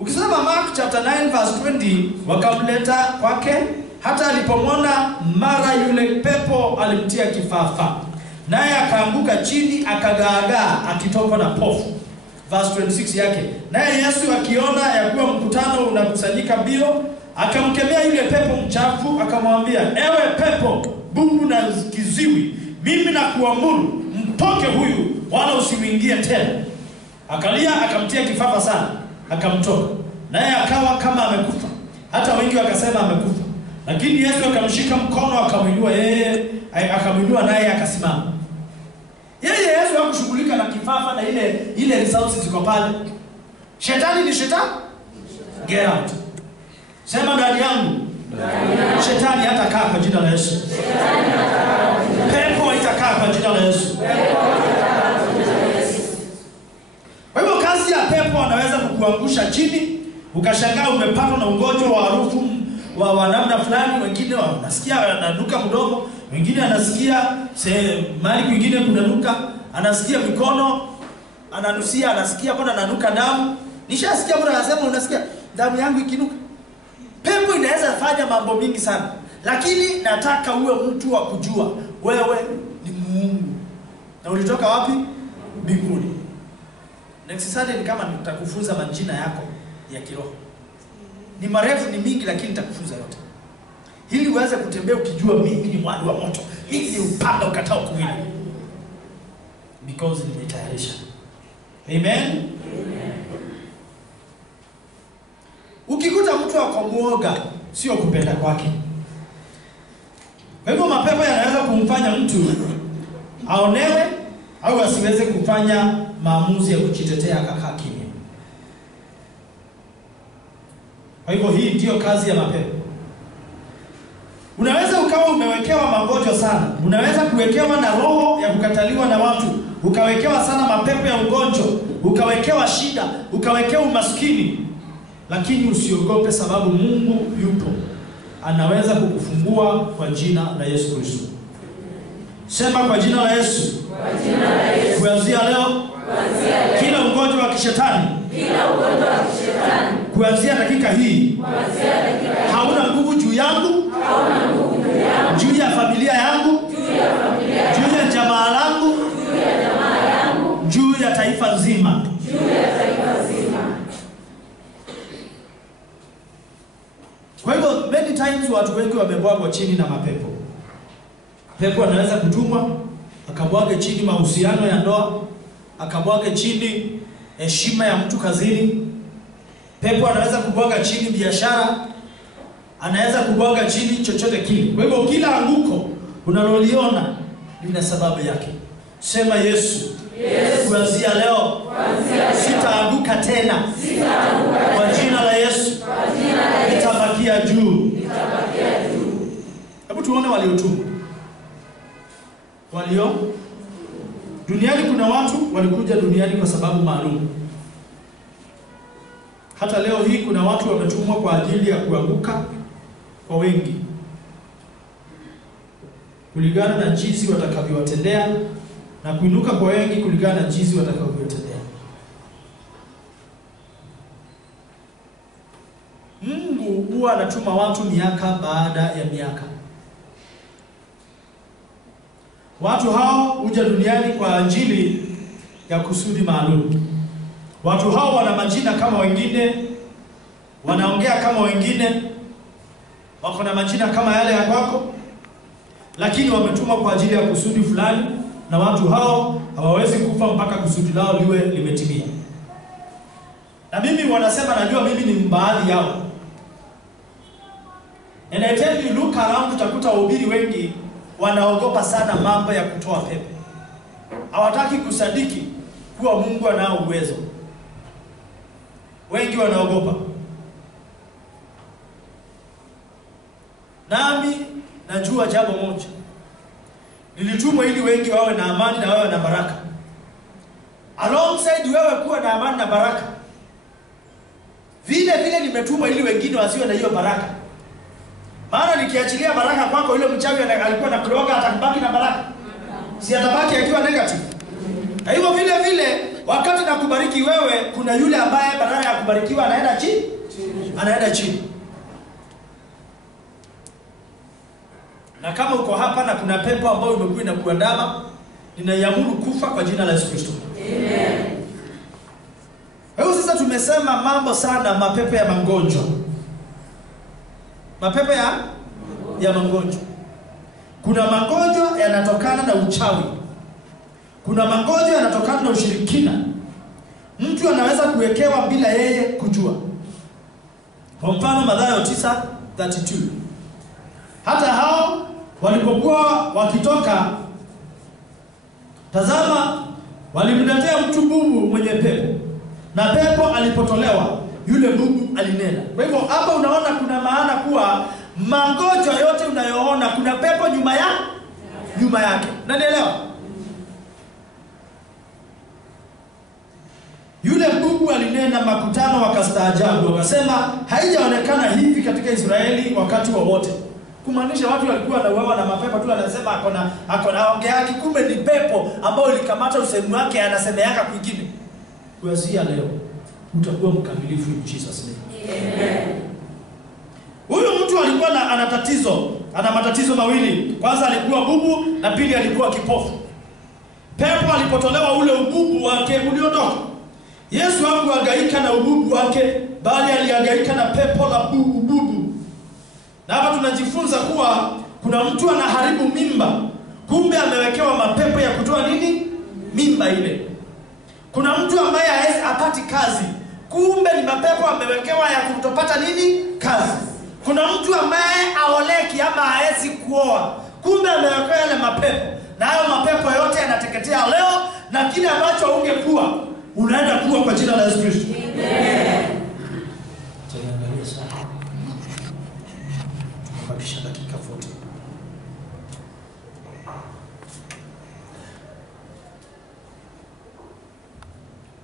Ukisoma Mark chapter 9 verse 20, wakamleta kwake, hata alipomwona mara yule pepo alimtia kifafa, naye akaanguka chini akagaagaa akitokwa na pofu. verse 26 yake. Naye Yesu akiona ya kuwa mkutano unakusanyika mbio, akamkemea yule pepo mchafu, akamwambia, ewe pepo bubu na kiziwi, mimi nakuamuru mtoke huyu, wala usimuingie tena. Akalia, akamtia kifafa sana, akamtoka. Naye akawa kama amekufa. Hata wengi wakasema amekufa. Lakini Yesu akamshika mkono, akamuinua yeye, akamuinua naye akasimama. Yeye Yesu hakushughulika na kifafa na ile results ziko pale. Shetani ni shetani. Get out. Sema ndani yangu. Shetani hatakaa kwa jina la Yesu. Pepo haitakaa kwa jina la Yesu. Kwa hivyo kazi ya pepo anaweza kukuangusha chini, ukashangaa umepatwa na ugonjwa wa harufu wa namna fulani, wengine wanasikia ananuka mdomo, wengine anasikia mahali kwingine kunanuka, anasikia mikono, ananusia, anasikia bwana ananuka damu. Nishasikia mtu anasema unasikia damu yangu ikinuka. Pepo inaweza fanya mambo mingi sana. Lakini nataka uwe mtu wa kujua wewe ni Mungu. Na ulitoka wapi? Mbinguni. Next Sunday ni kama nitakufunza majina yako ya kiroho. Ni marefu, ni mingi, lakini nitakufunza yote. Ili uweze kutembea ukijua mimi ni mwali wa moto. Mimi ni upanga ukatao kuwili. Because nimetayarisha. Amen? Ukikuta mtu akamuoga, sio kupenda kwake. Kwa hivyo mapepo yanaweza kumfanya mtu aonewe au asiweze kufanya maamuzi ya kujitetea akakaa kimya. Kwa hivyo hii ndio kazi ya mapepo. Unaweza ukawa umewekewa magonjwa sana. Unaweza kuwekewa na roho ya kukataliwa na watu. Ukawekewa sana mapepo ya ugonjwa. Ukawekewa shida. Ukawekewa umaskini. Lakini usiogope, sababu Mungu yupo. Anaweza kukufungua kwa jina la Yesu Kristo. Sema kwa jina la Yesu. Kwa jina la Yesu. Kuanzia leo, kila ugonjwa wa kishetani, kuanzia dakika hii, hauna nguvu juu yangu, juu ya familia yangu, juu ya jamaa langu, juu ya taifa nzima. Kwa hivyo many times watu wengi wamebwagwa chini na mapepo. Pepo anaweza kutumwa akabwage chini mahusiano ya ndoa, akabwage chini heshima ya mtu kazini. Pepo anaweza kubwaga chini biashara, anaweza kubwaga chini chochote kile. Kwa hivyo kila anguko unaloliona lina sababu yake. Sema Yesu. Kuanzia leo sitaanguka tena. Kwa jina la Yesu nitabakia juu. Hebu tuone waliotumwa. Duniani kuna watu walikuja duniani kwa sababu maalum. Hata leo hii kuna watu wametumwa kwa ajili ya kuanguka kwa wengi, kulingana na jinsi watakavyowatendea, na kuinuka kwa wengi kulingana na jinsi watakavyowatendea. Mungu huwa anatuma watu miaka baada ya miaka. Watu hao huja duniani kwa ajili ya kusudi maalum. Watu hao wana majina kama wengine, wanaongea kama wengine, wako na majina kama yale ya kwako, lakini wametumwa kwa ajili ya kusudi fulani, na watu hao hawawezi kufa mpaka kusudi lao liwe limetimia. Na mimi wanasema najua mimi ni baadhi yao. And I tell you, look around, utakuta wahubiri wengi wanaogopa sana mambo ya kutoa pepo. Hawataki kusadiki kuwa Mungu anao uwezo. Wengi wanaogopa. Nami najua jambo moja. Nilitumwa ili wengi wawe na amani na wawe na baraka. Alongside wewe kuwa na amani na baraka, vile nimetumwa ili wengine wasiwe na hiyo baraka. Maana nikiachilia baraka kwako, yule mchawi alikuwa na kuroga atabaki na baraka. Si atabaki akiwa negative. Na hivyo vile wakati nakubariki wewe, kuna yule ambaye badala ya kubarikiwa anaenda chini. Anaenda chini. Na kama uko hapa na kuna pepo ambayo imekuwa inakuandama, ninaiamuru kufa kwa jina la Yesu Kristo. Amen. tumesema mambo sana mapepo ya magonjwa. Mapepo ya magonjwa. Kuna magonjwa yanatokana na uchawi. Kuna magonjwa yanatokana na ushirikina. Mtu anaweza kuwekewa bila yeye kujua. Kwa mfano Mathayo 9:32. Hata hao walipokuwa wakitoka, tazama, walimletea mtu bubu mwenye pepo. Na pepo alipotolewa, yule bubu alinena. Kwa hivyo hapa unaona kuna maana kuwa magonjwa yote unayoona kuna pepo nyuma yake. Unanielewa? Yule bubu alinena, makutano wakastaajabu, wakasema haijaonekana hivi katika Israeli wakati wowote. Kumaanisha watu walikuwa wanauawa na mapepo tu, anasema akona ongea, kumbe ni pepo ambao ilikamata usemi wake, anasemeaka kwingine. Kuanzia leo utakuwa mkamilifu in Jesus name. Amen. Huyu mtu alikuwa ana matatizo mawili. Kwanza alikuwa bubu na pili alikuwa kipofu. Pepo alipotolewa ule ububu wake uliondoka. Yesu hakuhangaika na ububu wake, bali alihangaika na pepo la bubu. Na hapa tunajifunza kuwa kuna mtu anaharibu mimba, kumbe amewekewa mapepo ya kutoa nini? Mimba ile. Kuna mtu ambaye hapati kazi, kumbe ni mapepo amewekewa ya kutopata nini? Kazi. Kuna mtu ambaye aoleki ama haezi kuoa, kumbe amewekewa yale mapepo. Na hayo mapepo yote yanateketea leo, na kile ambacho ungekuwa unaenda kuwa kwa jina la Yesu Kristo. Amen. Tuangalie sana. Tunabakisha dakika 40.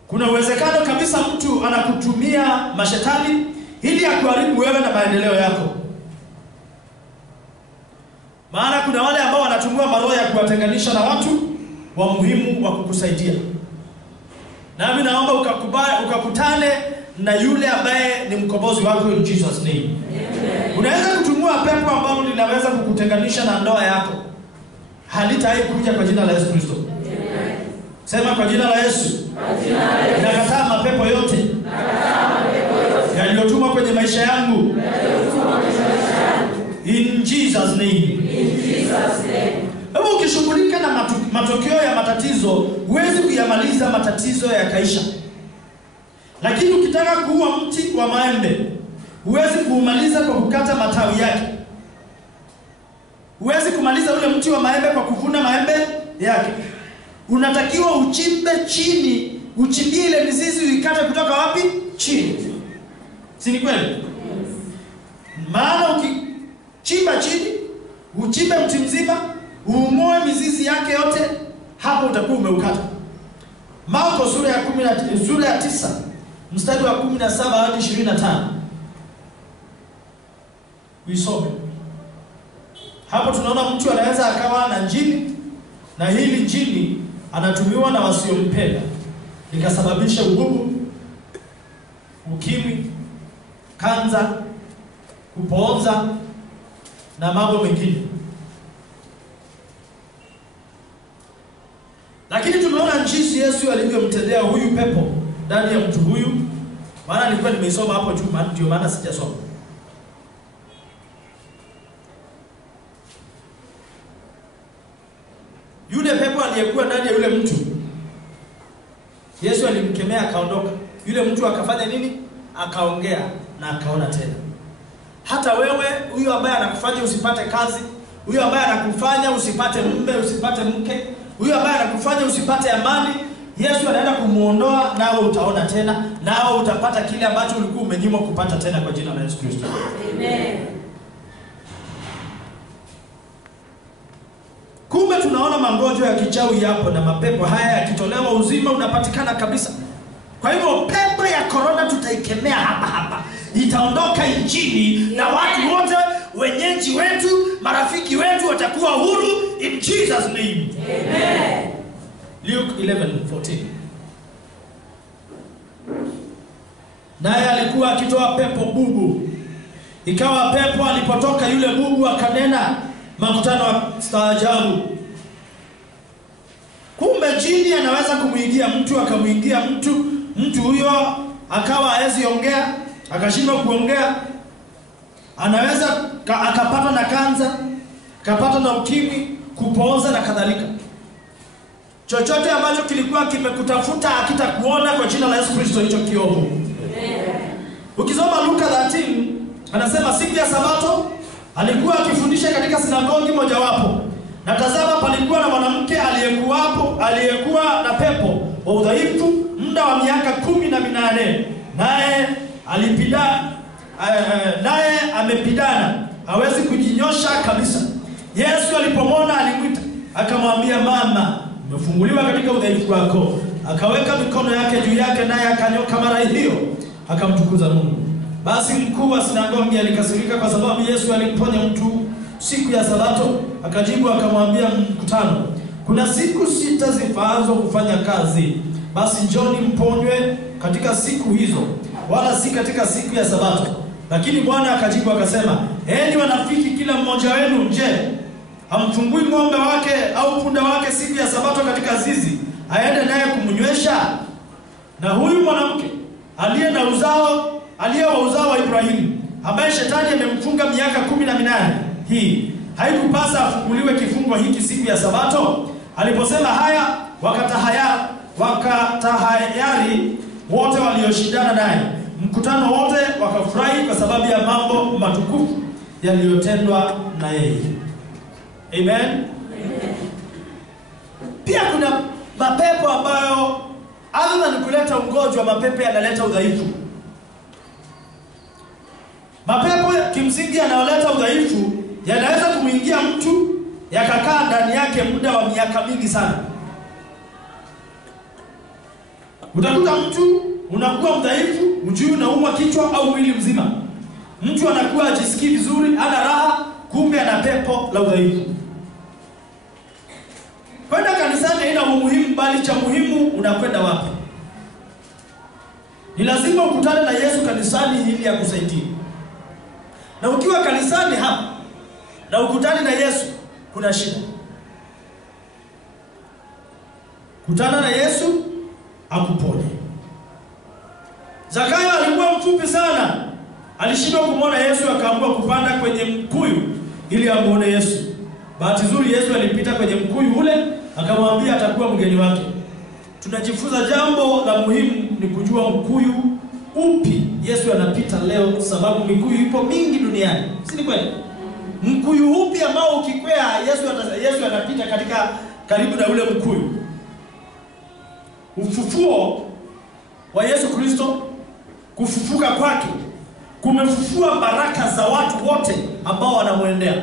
Kuna uwezekano kabisa mtu anakutumia mashetani ili akuharibu wewe na maendeleo yako. Maana kuna wale ambao wanatumia maroho ya kuwatenganisha na watu wa muhimu wa kukusaidia. Nami naomba ukakutane na yule ambaye ni mkombozi wako in Jesus name. Amen. Unaweza kutumia pepo ambalo linaweza kukutenganisha na ndoa yako. Halitai kuja kwa jina la Yesu Kristo. Amen. Sema kwa jina la Yesu. Kwa jina la Yesu. Nakataa mapepo yote. Nakataa mapepo yote yaliyotumwa kwenye maisha yangu. In Jesus name. In Jesus name. Hebu ukishughulika na matokeo ya matatizo, huwezi kuyamaliza matatizo yakaisha. Lakini ukitaka kuua mti wa maembe, huwezi kuumaliza kwa kukata matawi yake. Huwezi kumaliza ule mti wa maembe kwa kuvuna maembe yake. Unatakiwa uchimbe chini, uchimbie ile mizizi uikate kutoka wapi? Chini. Si ni kweli? Maana ukichimba chini, uchimbe mti mzima, umoe mizizi yake yote, hapo utakuwa umeukata. Marko sura ya 9 mstari wa 17 hadi 25. Uisome. Hapo tunaona mtu anaweza akawa na njini, na hili njini anatumiwa na wasiompenda, likasababisha ububu, ukimwi, kanza, kupooza na mambo mengine. Lakini tumeona jinsi Yesu alivyomtendea huyu pepo ndani ya mtu huyu. Maana nilikuwa nimeisoma hapo juu, ndio maana sijasoma. Yule pepo aliyekuwa ndani ya yule mtu, Yesu alimkemea akaondoka. Yule mtu akafanya nini? Akaongea na akaona tena. Hata wewe huyo ambaye anakufanya usipate kazi, huyo ambaye anakufanya usipate mume, usipate mke, huyo ambaye anakufanya usipate amani, Yesu anaenda kumuondoa, nawe utaona tena, nawe utapata kile ambacho ulikuwa umenyimwa kupata tena kwa jina la Yesu Kristo. Amen. Kumbe tunaona magonjwa ya kichawi yapo, na mapepo haya yakitolewa uzima unapatikana kabisa. Kwa hivyo pepo ya corona tutaikemea hapa. Itaondoka nchini, na watu wote, wenyeji wetu, marafiki wetu watakuwa huru in Jesus name. Amen. Luke 11:14. Naye alikuwa akitoa pepo bubu. Ikawa pepo alipotoka yule bubu akanena, makutano staajabu. Kumbe jini anaweza kumuingia mtu, akamuingia mtu huyo akawa haezi ongea, akashindwa kuongea, anaweza akapata na kansa, akapata na ukimwi, kupooza na kadhalika. Chochote ambacho kilikuwa kimekutafuta hakitakuona kwa jina la Yesu Kristo, hicho kiovu. Ukisoma Luka 13 anasema siku ya Sabato alikuwa akifundisha katika sinagogi mojawapo, na tazama palikuwa na mwanamke aliyekuwa na pepo wa udhaifu muda wa miaka 18, naye amepidana, hawezi kujinyosha kabisa. Yesu alipomwona alimwita, akamwambia, mama, umefunguliwa katika udhaifu wako. Akaweka mikono yake juu yake, naye akanyoka mara hiyo, akamtukuza Mungu. Basi mkuu wa sinagogi alikasirika kwa sababu Yesu alimponya mtu siku ya Sabato. Akajibu akamwambia mkutano, kuna siku 6 zifaazo kufanya kazi, basi njoni mponywe katika siku hizo, wala si katika siku ya Sabato. Lakini Bwana akajibu akasema, enyi wanafiki kila mmoja wenu, je, hamfungui ng'ombe wake au punda wake siku ya Sabato katika zizi, aende naye kumnywesha? Na huyu mwanamke aliye wa uzao wa Ibrahimu, ambaye shetani amemfunga miaka 18 hii, haikupasa afunguliwe kifungo hiki siku ya Sabato? Aliposema haya, wakatahayari wote walioshindana naye. Mkutano wote wakafurahi kwa sababu ya mambo matukufu yaliyotendwa na yeye. Amen. Pia kuna mapepo ambayo adha ni kuleta ugonjwa, mapepo yanaleta udhaifu. Mapepo kimsingi yanayoleta udhaifu yanaweza kumuingia mtu yakakaa ndani yake muda wa miaka mingi sana. Utakuta mtu unakuwa mdhaifu, ujui unaumwa kichwa au mwili mzima. Mtu anakuwa ajisikii vizuri, ana raha, kumbe ana pepo la udhaifu. Kwenda kanisani haina umuhimu, bali cha muhimu unakwenda wapi. Ni lazima ukutane na Yesu kanisani ili akusaidie. Na ukiwa kanisani hapa na ukutane na Yesu, kuna shida. Kutana na Yesu akuponye. Zakayo alikuwa mfupi sana, alishindwa kumwona Yesu, akaamua kupanda kwenye mkuyu ili amuone Yesu. Bahati nzuri Yesu alipita kwenye mkuyu ule, akamwambia atakuwa mgeni wake. Tunajifunza jambo la muhimu, ni kujua mkuyu upi Yesu anapita leo, sababu mikuyu ipo mingi duniani. Si ni kweli? Mkuyu upi ambao ukikwea Yesu anapita katika karibu na ule mkuyu? Ufufuo wa Yesu Kristo, kufufuka kwake kumefufua baraka za watu wote ambao wanamwendea.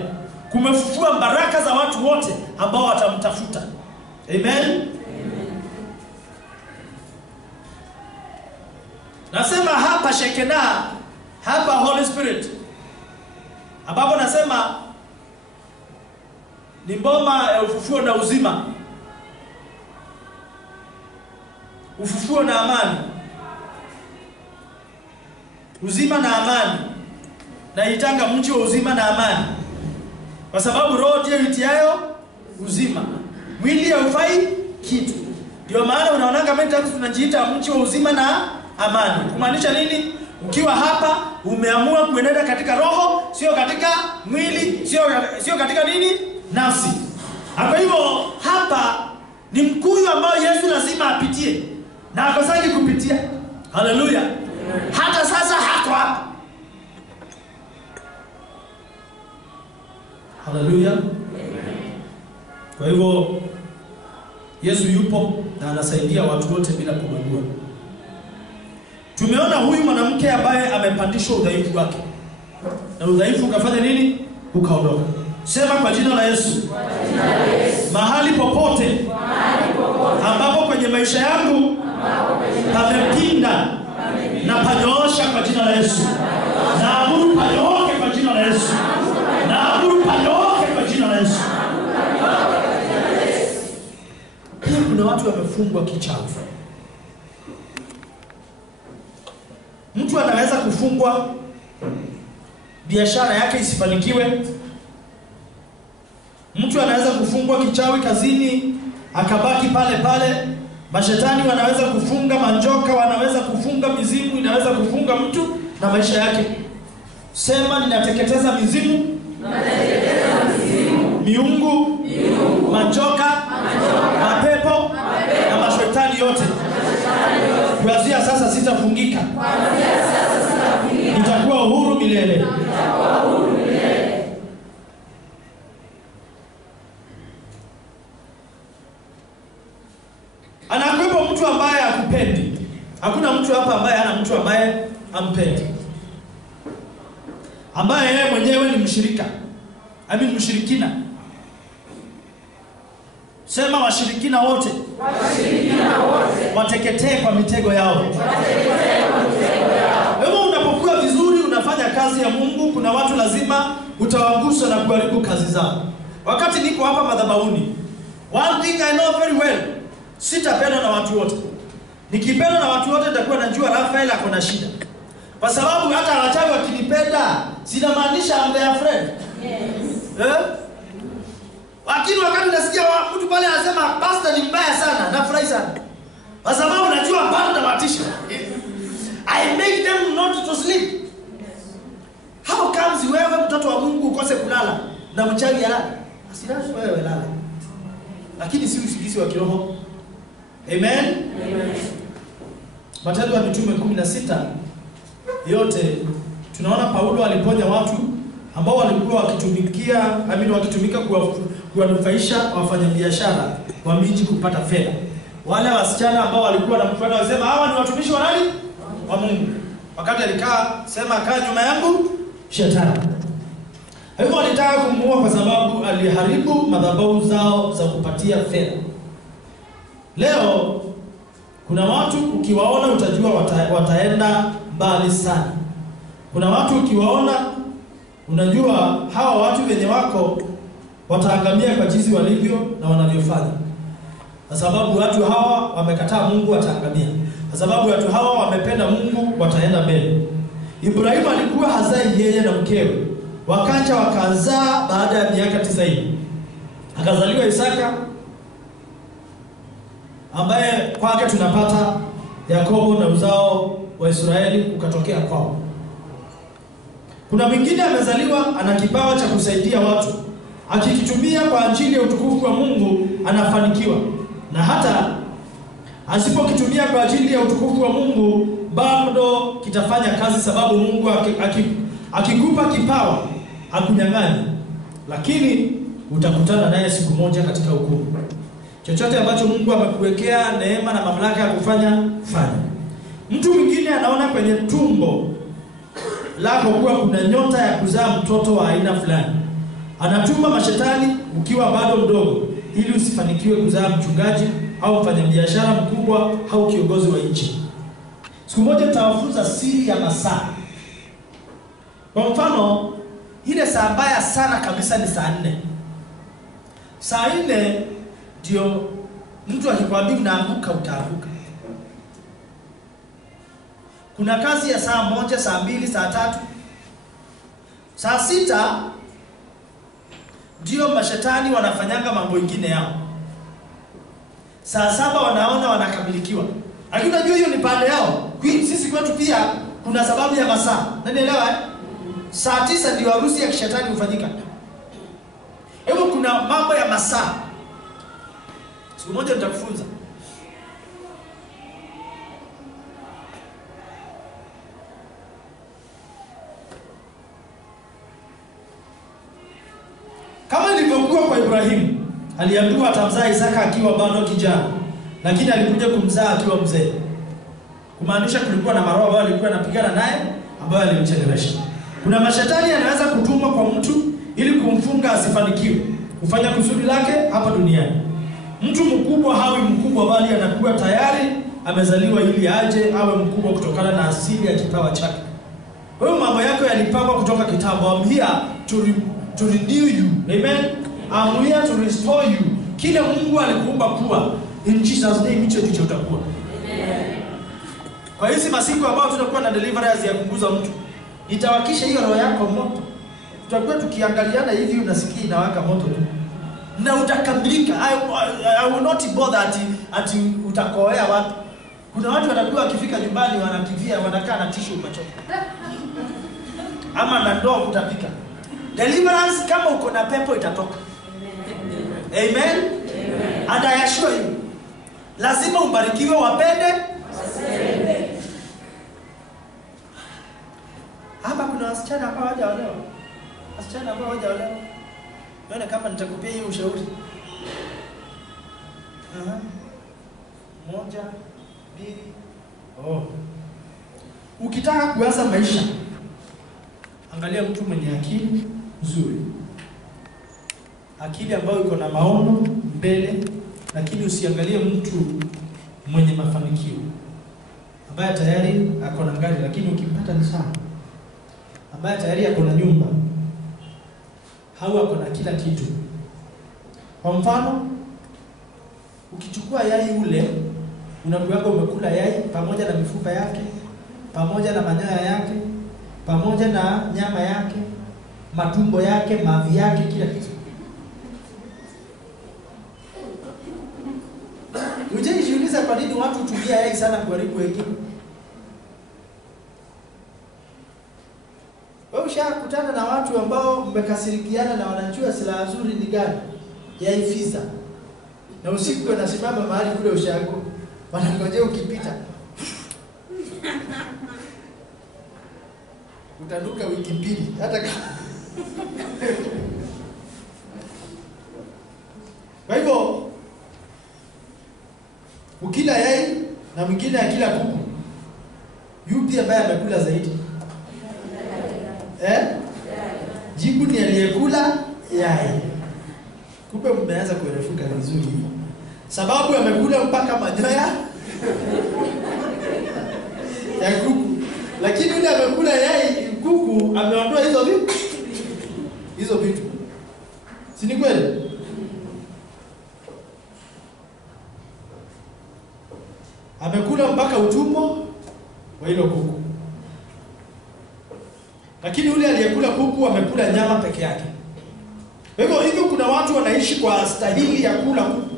Kumefufua baraka za watu wote ambao watamtafuta. Amen. Nasema hapa Shekinah, hapa Holy Spirit, ambapo nasema ni mboma ya ufufuo na uzima. Ufufuo na amani. Uzima na amani. Na itanga mji wa uzima na amani. Kwa sababu roho ndiyo itiayo uzima. Mwili haufai kitu. Ndio maana unaonanga mimi tunajiita mji wa uzima na amani. Kumaanisha nini? Ukiwa hapa umeamua kuenenda katika roho, sio katika mwili, sio katika nini? Nafsi. Kwa hivyo hapa ni mkuyu ambao Yesu lazima apitie, na akosaki kupitia. Haleluya. Hata sasa hako hapa. Haleluya. Kwa hivyo Yesu yupo na anasaidia watu wote bila kubagua. Tumeona huyu mwanamke ambaye amepandishwa udhaifu wake. Na udhaifu ukafanya nini? Ukaondoka. Sema kwa jina la Yesu. Mahali popote ambapo kwenye maisha yangu pamepinda, na panyoosha kwa jina la Yesu. Naamuru panyooke kwa jina la Yesu. Naamuru panyooke kwa jina la Yesu. Pia kuna watu wamefungwa kichawi. Mtu anaweza kufungwa biashara yake isifanikiwe. Mtu anaweza kufungwa kichawi kazini akabaki pale pale. Mashetani wanaweza kufunga, manjoka wanaweza kufunga, mizimu kufunga mtu na maisha yake. Sema ninateketeza mizimu, miungu, majoka, mapepo na mashetani yote. Kuanzia sasa sitafungika. Nitakuwa uhuru milele. Anakuwepo mtu ambaye hakupendi. Hakuna mtu hapa ambaye hana mtu ambaye ampendi, ambaye yeye mwenyewe ni mshirika. Mshirikina. Sema washirikina wote. Wateketee kwa mitego yao. Wewe unapokuwa vizuri unafanya kazi ya Mungu, kuna watu lazima utawagusa na kuharibu kazi zao. Wakati niko hapa madhabahuni, one thing I know very well, sitapendwa na watu wote. Nikipendwa na watu wote nitakuwa najua Rafael ako na shida. Kwa sababu hata wachawi wakinipenda, sinamaanisha I'm their friend. Yes. Lakini wakati nasikia mtu pale anasema pastor ni mbaya sana, nafurahi sana. Kwa sababu najua bado nawatisha. I make them not to sleep. How comes wewe mtoto wa Mungu ukose kulala na mchawi alala? Asilala wewe lala. Lakini si usingizi wa kiroho. Amen. Matendo ya Mitume 16 yote tunaona Paulo aliponya watu ambao walikuwa wakitumika kuwanufaisha wafanyabiashara wa miji kupata fedha. Wale wasichana ambao walikuwa wanamfuata wasema hawa ni watumishi wa nani? Wa Mungu. Wakati alikaa sema kaa nyuma yangu shetani. Hivyo walitaka kumuua kwa sababu aliharibu madhabahu zao za kupatia fedha. Leo kuna watu ukiwaona utajua wataenda mbali sana. Kuna watu ukiwaona unajua hawa watu wenye wako wataangamia kwa jinsi walivyo na wanavyofanya. Kwa sababu watu hawa wamekataa Mungu wataangamia. Kwa sababu watu hawa wamependa Mungu wataenda mbele. Ibrahimu alikuwa hazai yeye na mkewe. Wakaja wakazaa baada ya miaka 90. Akazaliwa Isaka ambaye kwake tunapata Yakobo na uzao wa Israeli ukatokea kwao. Kuna mwingine amezaliwa ana kipawa cha kusaidia watu. Akikitumia kwa ajili ya utukufu wa Mungu anafanikiwa. Na hata asipokitumia kwa ajili ya utukufu wa Mungu bado kitafanya kazi, sababu Mungu akikupa kipawa hakunyang'anyi. Lakini utakutana naye siku moja katika hukumu. Chochote ambacho Mungu amekuwekea neema na mamlaka ya kufanya, fanya. Mtu mwingine anaona kwenye tumbo lako kuwa kuna nyota ya kuzaa mtoto wa aina fulani. Anatuma mashetani ukiwa bado mdogo ili usifanikiwe kuzaa mchungaji au mfanyabiashara mkubwa au kiongozi wa nchi. Siku moja nitawafunza siri ya masaa. Kwa mfano, ile saa mbaya sana kabisa ni saa 4. Saa 4 ndio mtu akikwambia unaanguka utaanguka. Kuna kazi ya saa 1, saa 2, saa 3. Saa 6 ndio mashetani wanafanyanga mambo mengine yao. Saa 7 wanaona wanakamilikiwa. Lakini unajua hiyo ni pande yao. Sisi kwetu pia kuna sababu ya masaa. Unanielewa? Saa 9 ndio harusi ya kishetani hufanyika. Hebu kuna mambo ya masaa. Siku moja nitakufunza. Kama ilivyokuwa kwa Ibrahimu, aliambiwa atamzaa Isaka akiwa bado kijana, lakini alikuja kumzaa akiwa mzee. Kumaanisha kulikuwa na maroho ambayo alikuwa anapigana naye ambayo alimchelewesha. Kuna mashetani yanaweza kutumwa kwa mtu ili kumfunga asifanikiwe kufanya kusudi lake hapa duniani. Mtu mkubwa hawi mkubwa bali anakuwa tayari amezaliwa ili aje awe mkubwa kutokana na asili ya kipawa chake. Kwa hiyo mambo yako yalipangwa kutoka kitambo. I'm here to renew you. Amen. I'm here to restore you. Kile Mungu alikuumba kuwa, in Jesus name hicho ndicho utakuwa. Amen. Kwa hizi masiku ambao tutakuwa na deliverance ya kuguza mtu, nitawakisha hiyo roho yako moto. Tutakuwa tukiangaliana hivi unasikia inawaka moto tu. Na utakamilika. I will not bother ati utakoea watu. Kuna watu watakuwa wakifika nyumbani wanakimbia, wanakaa na tissue machozi. Ama na ndoo kutapika. Deliverance kama uko na pepo itatoka. Amen. Amen. And I assure you, lazima ubarikiwe, wapende wasipende. Hapa kuna wasichana ambao hawajaolewa. Wasichana ambao hawajaolewa. Naona kama nitakupea hiyo ushauri. Moja, mbili. Ukitaka kuanza maisha, angalia mtu mwenye akili nzuri. Akili ambayo iko na maono mbele, lakini usiangalie mtu mwenye mafanikio ambaye tayari ako na gari lakini ukimpata ni sawa. Ambaye tayari ako na nyumba, hau ako na kila kitu. Kwa mfano, ukichukua yai ule, unakuanga umekula yai pamoja na mifupa yake, pamoja na manyoya yake, pamoja na nyama yake, matumbo yake, mavi yake, kila kitu. Unajiuliza kwa nini watu hutumia yai sana kuharibu wengine? Wewe ushakutana na watu ambao mmekasirikiana na wanajua silaha nzuri ni gani? Yai fiza. Na usiku wanasimama mahali kule ushago. Wanangojea ukipita. Utanuka wiki mbili hata kama. Kwa hivyo ukila yai na mwingine akila kuku, yupi ambaye amekula zaidi? Jibu ni aliyekula yai. Kumbe mmeanza kuerefuka vizuri. Sababu amekula mpaka manyoya ya kuku. Lakini yule amekula yai kuku ameondoa hizo vitu. Si ni kweli? Amekula mpaka utumbo wa hilo kuku. Lakini yule aliyekula kuku amekula nyama peke yake. Hivyo kuna watu wanaishi kwa stahili ya kula kuku.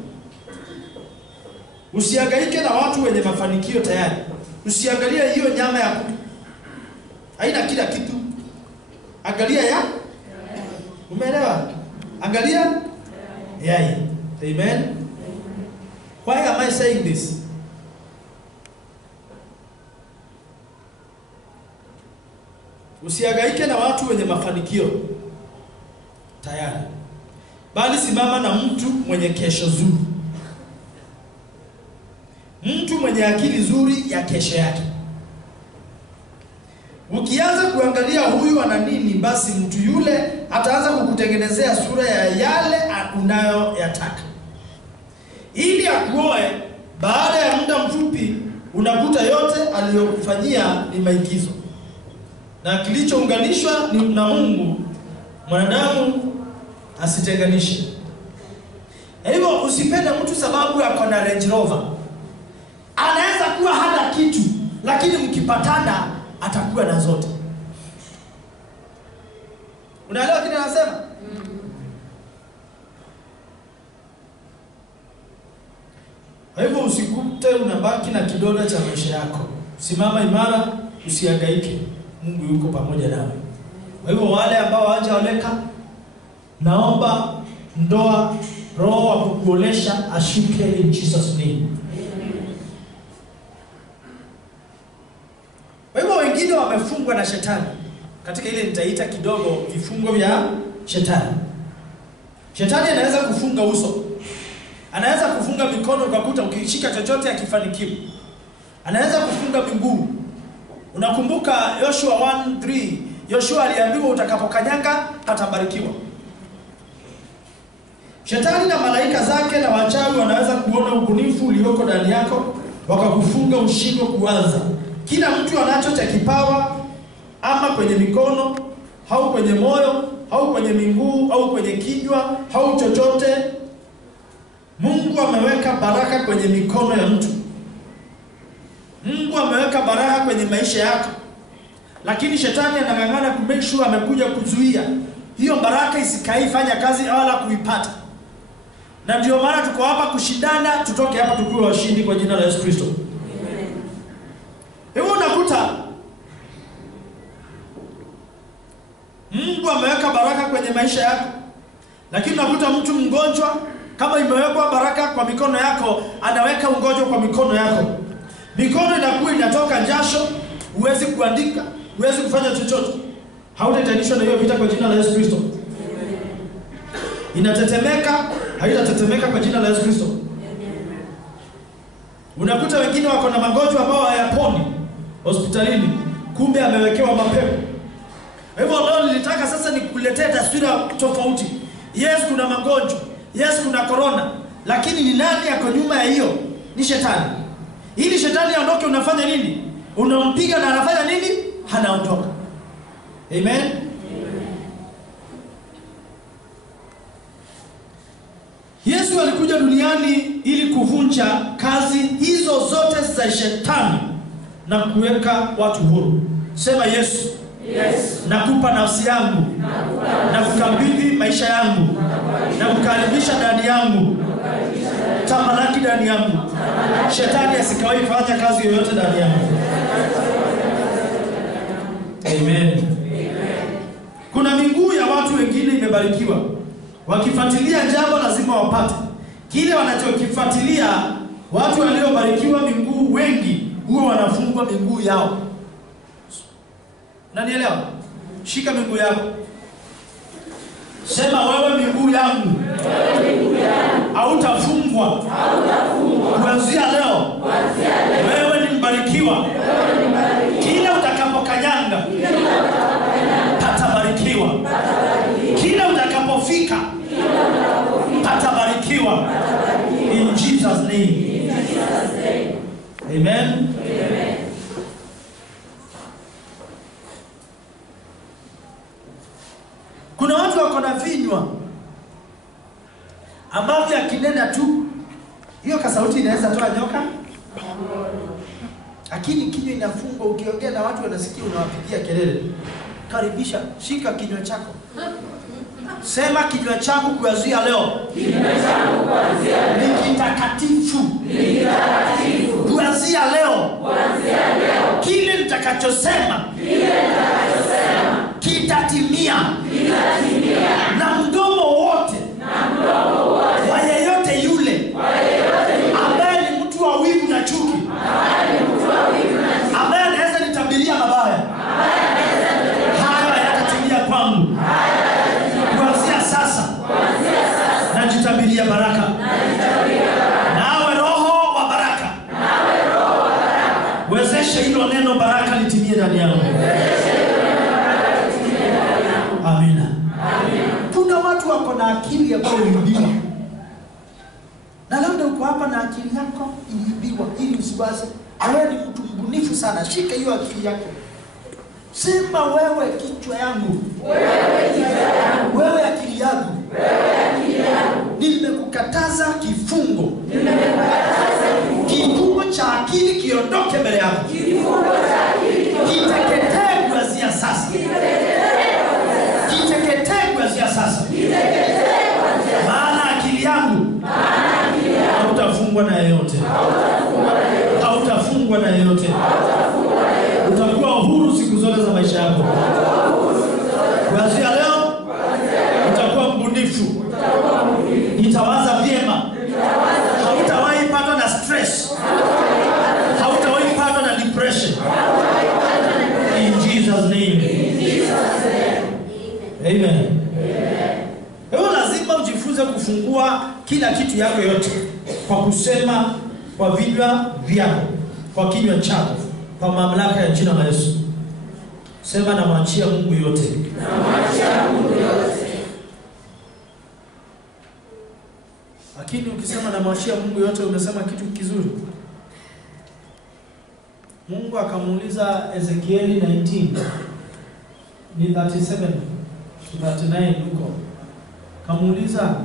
Usihangaike na watu wenye mafanikio tayari. Usiangalia hiyo nyama ya kuku. Haina kila kitu. Angalia ya? Umeelewa? Angalia yai. Amen. Why am I saying this? Usihangaike na watu wenye mafanikio tayari, bali simama na mtu mwenye kesho nzuri, mtu mwenye akili nzuri ya kesho yake. Ukianza kuangalia huyu ana nini, basi mtu yule ataanza kukutengenezea sura ya yale unayoyataka ili akuoe. Baada ya muda mfupi unakuta yote aliyokufanyia ni maigizo, na kilichounganishwa na Mungu mwanadamu asitenganishe. Hivyo usipende mtu sababu yako na Range Rover. Anaweza kuwa hana kitu, lakini mkipatana atakuwa na zote. Unaelewa kile anasema? Hivyo usikute unabaki na kidole cha maisha yako. Simama imara, usihangaike. Mungu yuko pamoja nawe. Kwa hivyo wale ambao hawajaoleka, naomba ndoa, roho wa kukuolesha ashuke in Jesus name. Kwa hivyo wengine wamefungwa na shetani. Katika ile nitaita kidogo vifungo vya shetani. Shetani anaweza kufunga uso. Anaweza kufunga mikono ukakuta ukishika chochote akifanikiwa. Anaweza kufunga miguu. Unakumbuka Yoshua 1:3, Yoshua aliambiwa utakapokanyanga patabarikiwa. Shetani na malaika zake na wachawi wanaweza kuona ubunifu ulioko ndani yako, wakakufunga ushindwe kuanza. Kila mtu anacho cha kipawa, ama kwenye mikono, au kwenye moyo, au kwenye miguu, au kwenye kinywa, au chochote. Mungu ameweka baraka kwenye mikono ya mtu. Mungu ameweka baraka kwenye maisha yako. Lakini shetani anang'ang'ana ku make sure amekuja kuzuia hiyo baraka isikaifanya kazi wala kuipata. Na ndio maana tuko hapa kushindana, tutoke hapa tukiwa washindi kwa jina la Yesu Kristo. Mungu ameweka baraka kwenye maisha yako. Lakini unakuta mtu mgonjwa, kama imewekwa baraka kwa mikono yako, anaweka ugonjwa kwa mikono yako. Mikono inakuwa inatoka jasho, huwezi kuandika, huwezi kufanya chochote. Hautahitajishwa na hiyo vita kwa jina la Yesu Kristo. Inatetemeka, haitatetemeka kwa jina la Yesu Kristo. Unakuta wengine wako na magonjwa ambao hayaponi hospitalini, kumbe amewekewa mapepo. Hivyo leo nilitaka sasa nikuletee taswira tofauti. Yes, kuna magonjwa. Yes, kuna corona. Lakini ni nani yako nyuma ya hiyo? Ni shetani. Ili shetani aondoke, unafanya nini? Unampiga na anafanya nini? Anaondoka. Amen. Yesu alikuja duniani ili kuvunja kazi hizo zote za shetani na kuweka watu huru. Sema Yesu. Yes. Nakupa nafsi yangu. Na kukabidhi maisha yangu. Na kukaribisha ndani yangu. Tamalaki ndani yangu. Shetani asikawahi fanya kazi yoyote ndani yangu. Amen. Kuna miguu ya watu wengine imebarikiwa. Wakifuatilia jambo lazima wapate kile wanachokifuatilia. Watu waliobarikiwa miguu wengi huwa wanafungwa miguu yao. Unanielewa? Shika miguu yako. Sema wewe miguu yangu. Hautafungwa. Kuanzia leo. Wewe ni mbarikiwa. Kila utakapokanyanga patabarikiwa. Kila utakapofika patabarikiwa. In Jesus name. Amen. Kuna watu wako na vinywa ambavyo akinena tu hiyo kasauti inaweza toa nyoka. Lakini kinywa inafungwa, ukiongea na watu wanasikia unawapigia kelele. Karibisha, shika kinywa chako. Sema kinywa chako kuanzia leo. Kinywa chako kuanzia leo ni kitakatifu. Kuanzia leo. Kile nitakachosema kitatimia. Na mdomo wote wa yeyote yule ambaye ni mtu wa wivu na chuki, ambaye anaweza nitabiria mabaya, hayo hayatatimia kwangu. Kuanzia sasa najitabiria baraka. Nawe roho wa baraka, wezesha hilo neno baraka litimie ndani yangu. Amina. Kuna watu wako na akili ya kuibiwa. Na labda uko hapa na akili yako iliibiwa ili usiwaze. Wewe ni mtu mbunifu sana. Shika hiyo akili yako. Sema wewe kichwa yangu. Wewe akili yangu. Nimekukataza kifungo. Kifungo cha akili kiondoke mbele yako. Kiteketee kuanzia sasa. Kiteketee kuanzia sasa. Maana akili yangu hautafungwa na yeyote. Hautafungwa na yeyote. Utakuwa huru siku zote za maisha yako. Kuanzia leo utakuwa mbunifu. Nitawaza vyema. Hautawahi patwa na stress. Hautawahi patwa na depression. In Jesus name. Amen. Wewe lazima ujifunze kufungua kila kitu yako yote kwa kusema kwa vinywa vyako, kwa kinywa chako, kwa mamlaka ya jina la Yesu. Sema namwachia Mungu yote. Namwachia Mungu yote. Lakini ukisema namwachia Mungu yote umesema kitu kizuri. Mungu akamuuliza Ezekieli 19 ni 37-39 huko. Kamuuliza,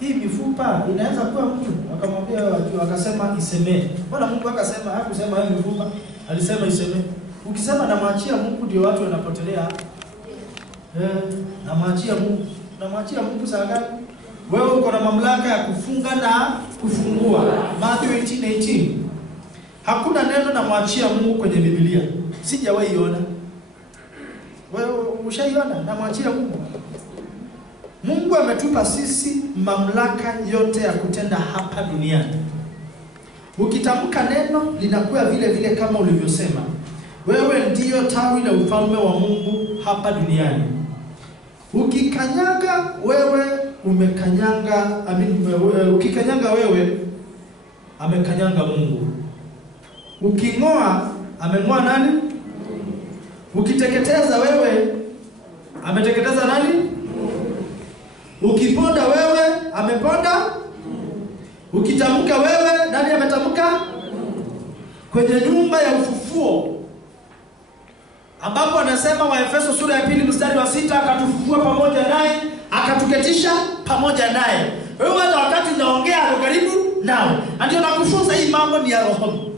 hii mifupa inaweza kuwa mtu? Akamwambia, akasema isemee. Bwana Mungu akasema, hakusema hii mifupa, alisema isemee. Ukisema namwachia Mungu ndio watu wanapotelea. Namwachia Mungu. Namwachia Mungu saa gani? Wewe uko na mamlaka ya kufunga na kufungua. Matthew 18:18. Hakuna neno namwachia Mungu kwenye Biblia. Sijawahi iona. Wewe Ushaiona? Na mwachie Mungu. Mungu ametupa sisi mamlaka yote ya kutenda hapa duniani. Ukitamka neno linakuwa vile vile kama ulivyosema. Wewe ndiyo tawi la ufalme wa Mungu hapa duniani. Ukikanyaga wewe umekanyanga, ukikanyanga wewe amekanyanga Mungu. Uking'oa ameng'oa nani? Ukiteketeza wewe ameteketeza nani? Ukiponda wewe ameponda. Ukitamka wewe nani ametamka? Kwenye nyumba ya ufufuo ambapo anasema Waefeso sura ya 2 mstari wa 6, akatufufua pamoja naye, akatuketisha pamoja naye. Wewe hata wakati unaongea hapo karibu nao. Ndio nakufunza hii mambo ni ya roho.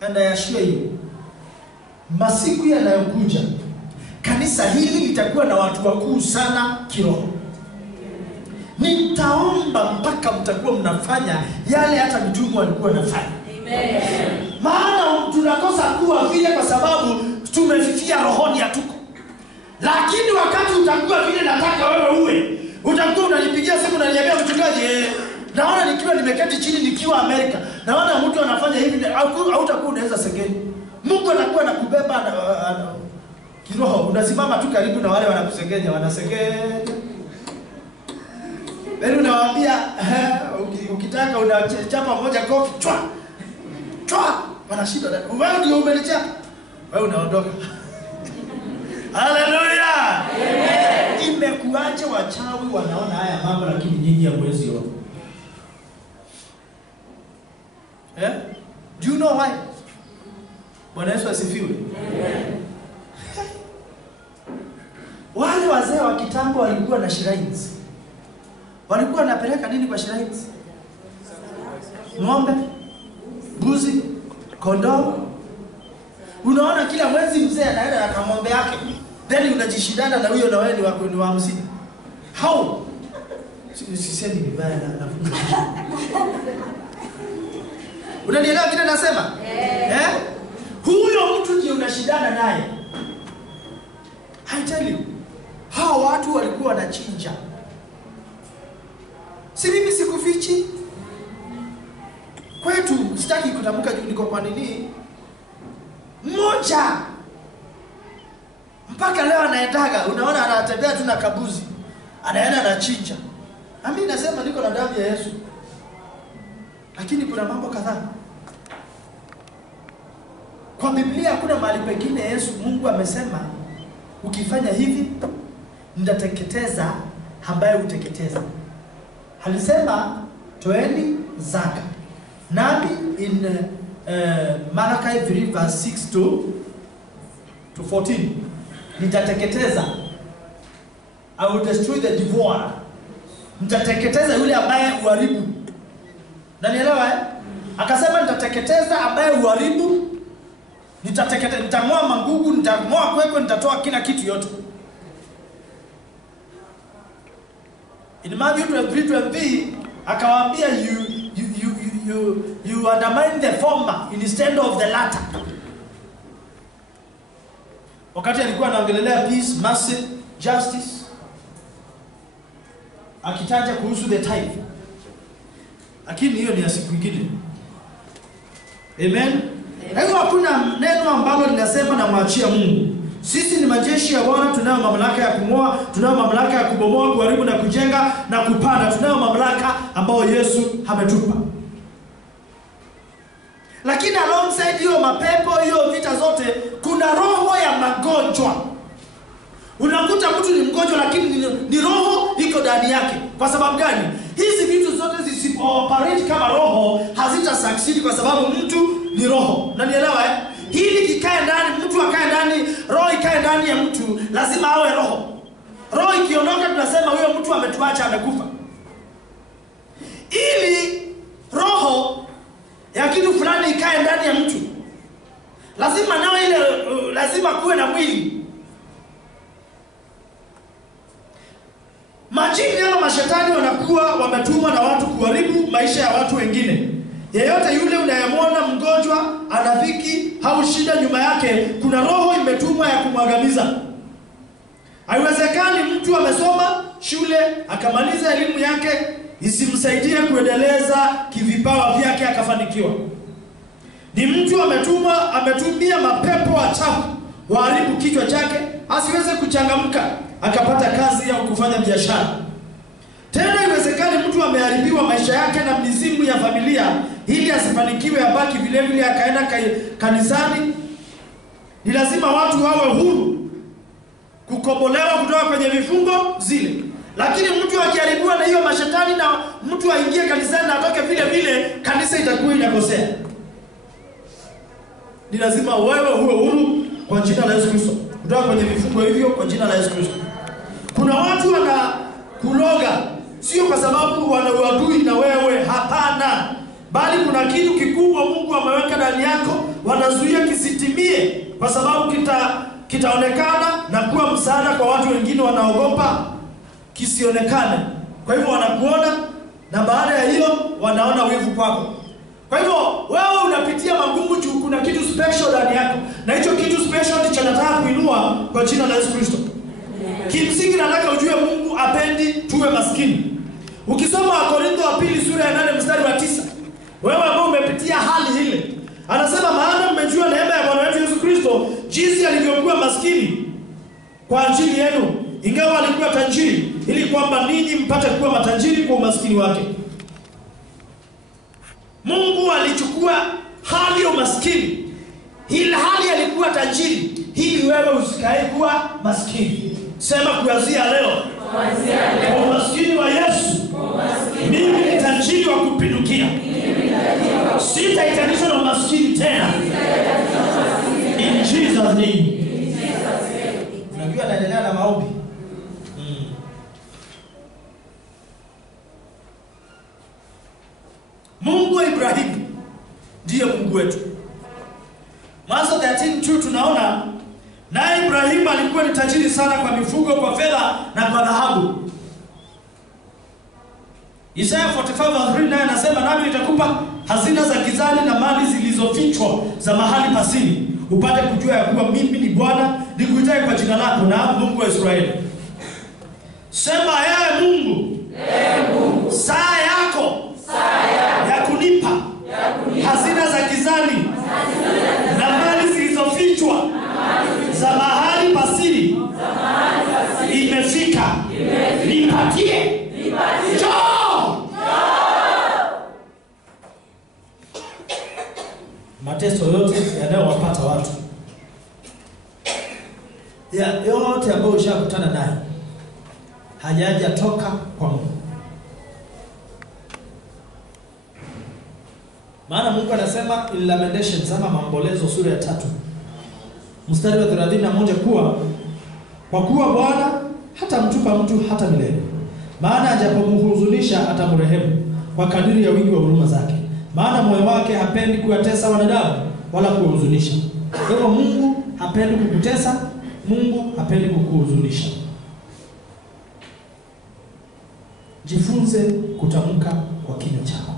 And I assure you, masiku yanayokuja kanisa hili litakuwa na watu wakuu sana kiroho. Nitaomba mpaka mtakuwa mnafanya yale hata mitume walikuwa wanafanya. Amen. Maana tunakosa kuwa vile kwa sababu tumefifia rohoni hatuko. Lakini wakati utakuwa vile nataka wewe uwe, utakuwa unanipigia simu na niambia mchungaji, naona nikiwa nimeketi chini nikiwa Amerika, naona mtu anafanya hivi, au utakuwa unaweza segeni. Mungu anakuwa anakubeba kiroho, unasimama tu karibu na wale wanakusengenya, wanasengenya. Wewe unawaambia ukitaka unachapa moja kofi chwa wanashinda, wewe ndio umelichapa, wewe unaondoka. Haleluya! Amen. Imekuaje wachawi wanaona haya mambo lakini nyinyi hamwezi ona? Do you know why? Bwana Yesu asifiwe. Amen. Wale wazee wa kitambo walikuwa na shrines. Walikuwa wanapeleka nini kwa shrines? Ng'ombe, mbuzi, kondoo. Unaona kila mwezi mzee anaenda na ng'ombe yake. Then unajishindana na huyo na wewe ni wako ni wa 50. How? Sisemi vibaya na unanielewa kile nasema? Huyo mtu ndiye unashindana naye. I tell you, hao watu walikuwa wanachinja. Si mimi sikufichi. Kwetu sitaki kutamka juu niko kwa nini. Mmoja mpaka leo anaendaga, unaona anatembea tu na kabuzi. Anaenda anachinja. Na mimi nasema niko na damu ya Yesu. Lakini kuna mambo kadhaa. Kwa Biblia kuna mahali pengine Yesu Mungu amesema ukifanya hivi nitateketeza ambaye uteketeza. Alisema toeni zaka. Nami in Malachi 3 verse 6 to 14 nitateketeza. I will destroy the devourer. Nitateketeza yule ambaye uharibu. Unanielewa? Akasema nitateketeza ambaye uharibu. Nitateketeza, nitang'oa mangugu, nitang'oa kwekwe, nitatoa kila kitu yote. In Matthew 23:20 akawaambia you undermine the former instead of the latter. Wakati alikuwa anaongelelea peace, mercy, justice, akitaja kuhusu the tithe. Lakini hiyo ni ya siku nyingine. Amen. Hayo hakuna neno ambalo linasema na mwachia Mungu. Sisi ni majeshi ya Bwana, tunayo mamlaka ya kung'oa, tunayo mamlaka ya kubomoa, kuharibu na kujenga na kupanda. Tunayo mamlaka ambayo Yesu ametupa. Lakini alongside hiyo mapepo, hiyo vita zote, kuna roho ya magonjwa. Unakuta mtu ni mgonjwa lakini ni roho iko ndani yake. Kwa sababu gani? Hizi vitu zote zisipo-operate kama roho hazita succeed kwa sababu mtu ni roho. Unanielewa? Hili kikae ndani, mtu akae ndani, roho ikae ndani ya mtu, lazima awe roho. Roho ikiondoka tunasema huyo mtu ametuacha, amekufa. Ili roho ya kitu fulani ikae ndani ya mtu, lazima nawe ile lazima kuwe na mwili. Majini ama mashetani wanakuwa wametumwa na watu kuharibu maisha ya watu wengine. Yeyote yule unayemwona mgonjwa ana dhiki au shida, nyuma yake kuna roho imetumwa ya kumwangamiza. Haiwezekani mtu amesoma shule akamaliza elimu yake isimsaidie kuendeleza kivipawa vyake akafanikiwa. Ni mtu ametumia mapepo wachafu waharibu kichwa chake asiweze kuchangamka akapata kazi au kufanya biashara. Tena iwezekani mtu ameharibiwa maisha yake na mizimu ya familia ili asifanikiwe, abaki vile vile akaenda kanisani. Ni lazima watu wawe huru kukombolewa kutoka kwenye vifungo zile. Lakini mtu akiharibiwa na hiyo mashetani na mtu aingie kanisani na atoke vile vile, kanisa itakuwa inakosea. Ni lazima wewe uwe huru kwa jina la Yesu Kristo kutoka kwenye vifungo hivyo kwa jina la Yesu Kristo. Kuna watu wanakuloga sio kwa sababu wana uadui na wewe, hapana, bali kuna kitu kikubwa Mungu ameweka ndani yako, wanazuia kisitimie kwa sababu kitaonekana na kuwa msaada kwa watu wengine, wanaogopa kisionekane. Kwa hivyo wanakuona na baada ya hiyo wanaona wivu kwako. Kwa hivyo wewe unapitia magumu juu kuna kitu special ndani yako, na hicho kitu special ndicho nataka kuinua kwa jina la Yesu Kristo. Kimsingi nataka ujue Mungu apendi tuwe maskini. Ukisoma Wakorintho wa pili sura ya 8 mstari wa 9, wewe ambao umepitia hali ile, anasema maana mmejua neema ya Bwana wetu Yesu Kristo jinsi alivyokuwa maskini kwa ajili yenu, ingawa alikuwa tajiri, ili kwamba ninyi mpate kuwa matajiri kwa umaskini wake. Mungu alichukua hali ya umaskini, ila hali alikuwa tajiri, ili wewe usikae kuwa maskini. Sema kuanzia leo, kwa umaskini wa Yesu, mimi ni tajiri wa kupindukia. Sitaitanishwa na umaskini tena. In Jesus name. Unajua naendelea na maombi. Mungu wa Ibrahimu ndiye Mungu wetu. Mwanzo 13:2 tunaona naye Ibrahimu alikuwa ni tajiri sana kwa mifugo, kwa fedha na kwa dhahabu. Isaya 45:3 naye anasema nami nitakupa hazina za gizani na mali zilizofichwa za mahali pasiri, upate kujua ya kuwa mimi ni Bwana nikuitaye kwa jina lako, na Mungu wa Israeli. Sema yeye Mungu, saa yako ya kunipa hazina za gizani na mali zilizofichwa za mahali pasiri imefika. Nipatie. Mateso yote yanayowapata watu, yote ambayo ushakutana naye, hajatoka kwa Mungu. Maana Mungu anasema in Lamentations, ama Maombolezo sura ya 3 mstari wa 31 kwa kuwa Bwana hatamtupa mtu hata milele, maana ajapomhuzunisha atamrehemu kwa kadiri ya wingi wa huruma zake, maana moyo wake hapendi kuwatesa wanadamu wala kuwahuzunisha. Kwa hivyo Mungu hapendi kukutesa, Mungu hapendi kukuhuzunisha. Jifunze kutamka kwa kinywa chako.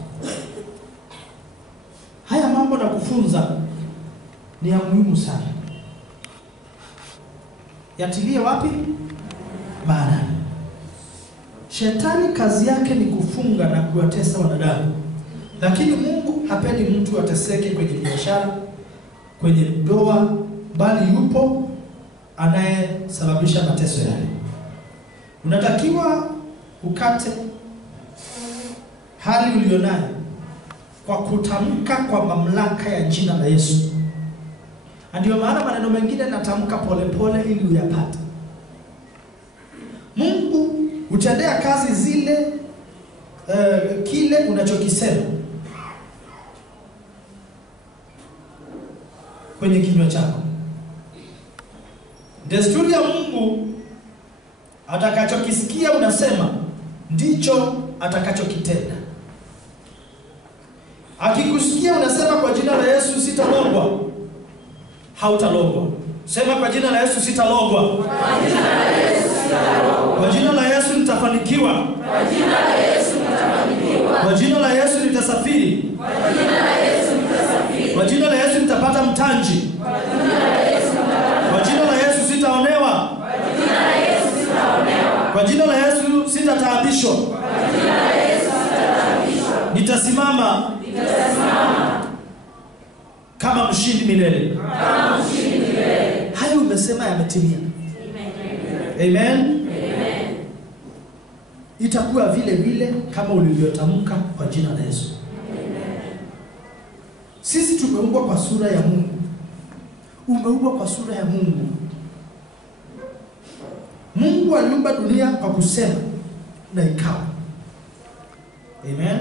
Haya mambo na kufunza ni ya muhimu sana. Yatilie wapi? Maanani. Shetani kazi yake ni kufunga na kuwatesa wanadamu, lakini Mungu hapendi mtu ateseke kwenye biashara, kwenye ndoa, bali yupo anayesababisha mateso yale. Unatakiwa ukate hali ulionayo kwa kutamka kwa mamlaka ya jina la Yesu. Ndio maana maneno mengine natamka polepole ili uyapate. Mungu utendea kazi zile kile unachokisema kwenye kinywa chako. Desturi ya Mungu, atakachokisikia unasema ndicho atakachokitenda. Akikusikia unasema kwa jina la Yesu sitalogwa, hautalogwa. Sema kwa jina la Yesu sitalogwa. Kwa jina la Yesu sitalogwa. Kwa jina la Yesu nitafanikiwa. Kwa jina la Yesu nitafanikiwa. Kwa jina la Yesu nitasafiri. Kwa jina la Yesu nitasafiri. Kwa jina la Yesu nitapata mtanji. Kwa jina la Yesu sitaonewa. Kwa jina la Yesu sitataabishwa. Nitasimama kama mshindi milele. Hayo umesema yametimia. Amen. Itakuwa vile vile kama ulivyotamka kwa jina la Yesu. Sisi tumeumbwa kwa sura ya Mungu. Umeumbwa kwa sura ya Mungu. Mungu aliumba dunia kwa kusema na ikawa. Amen.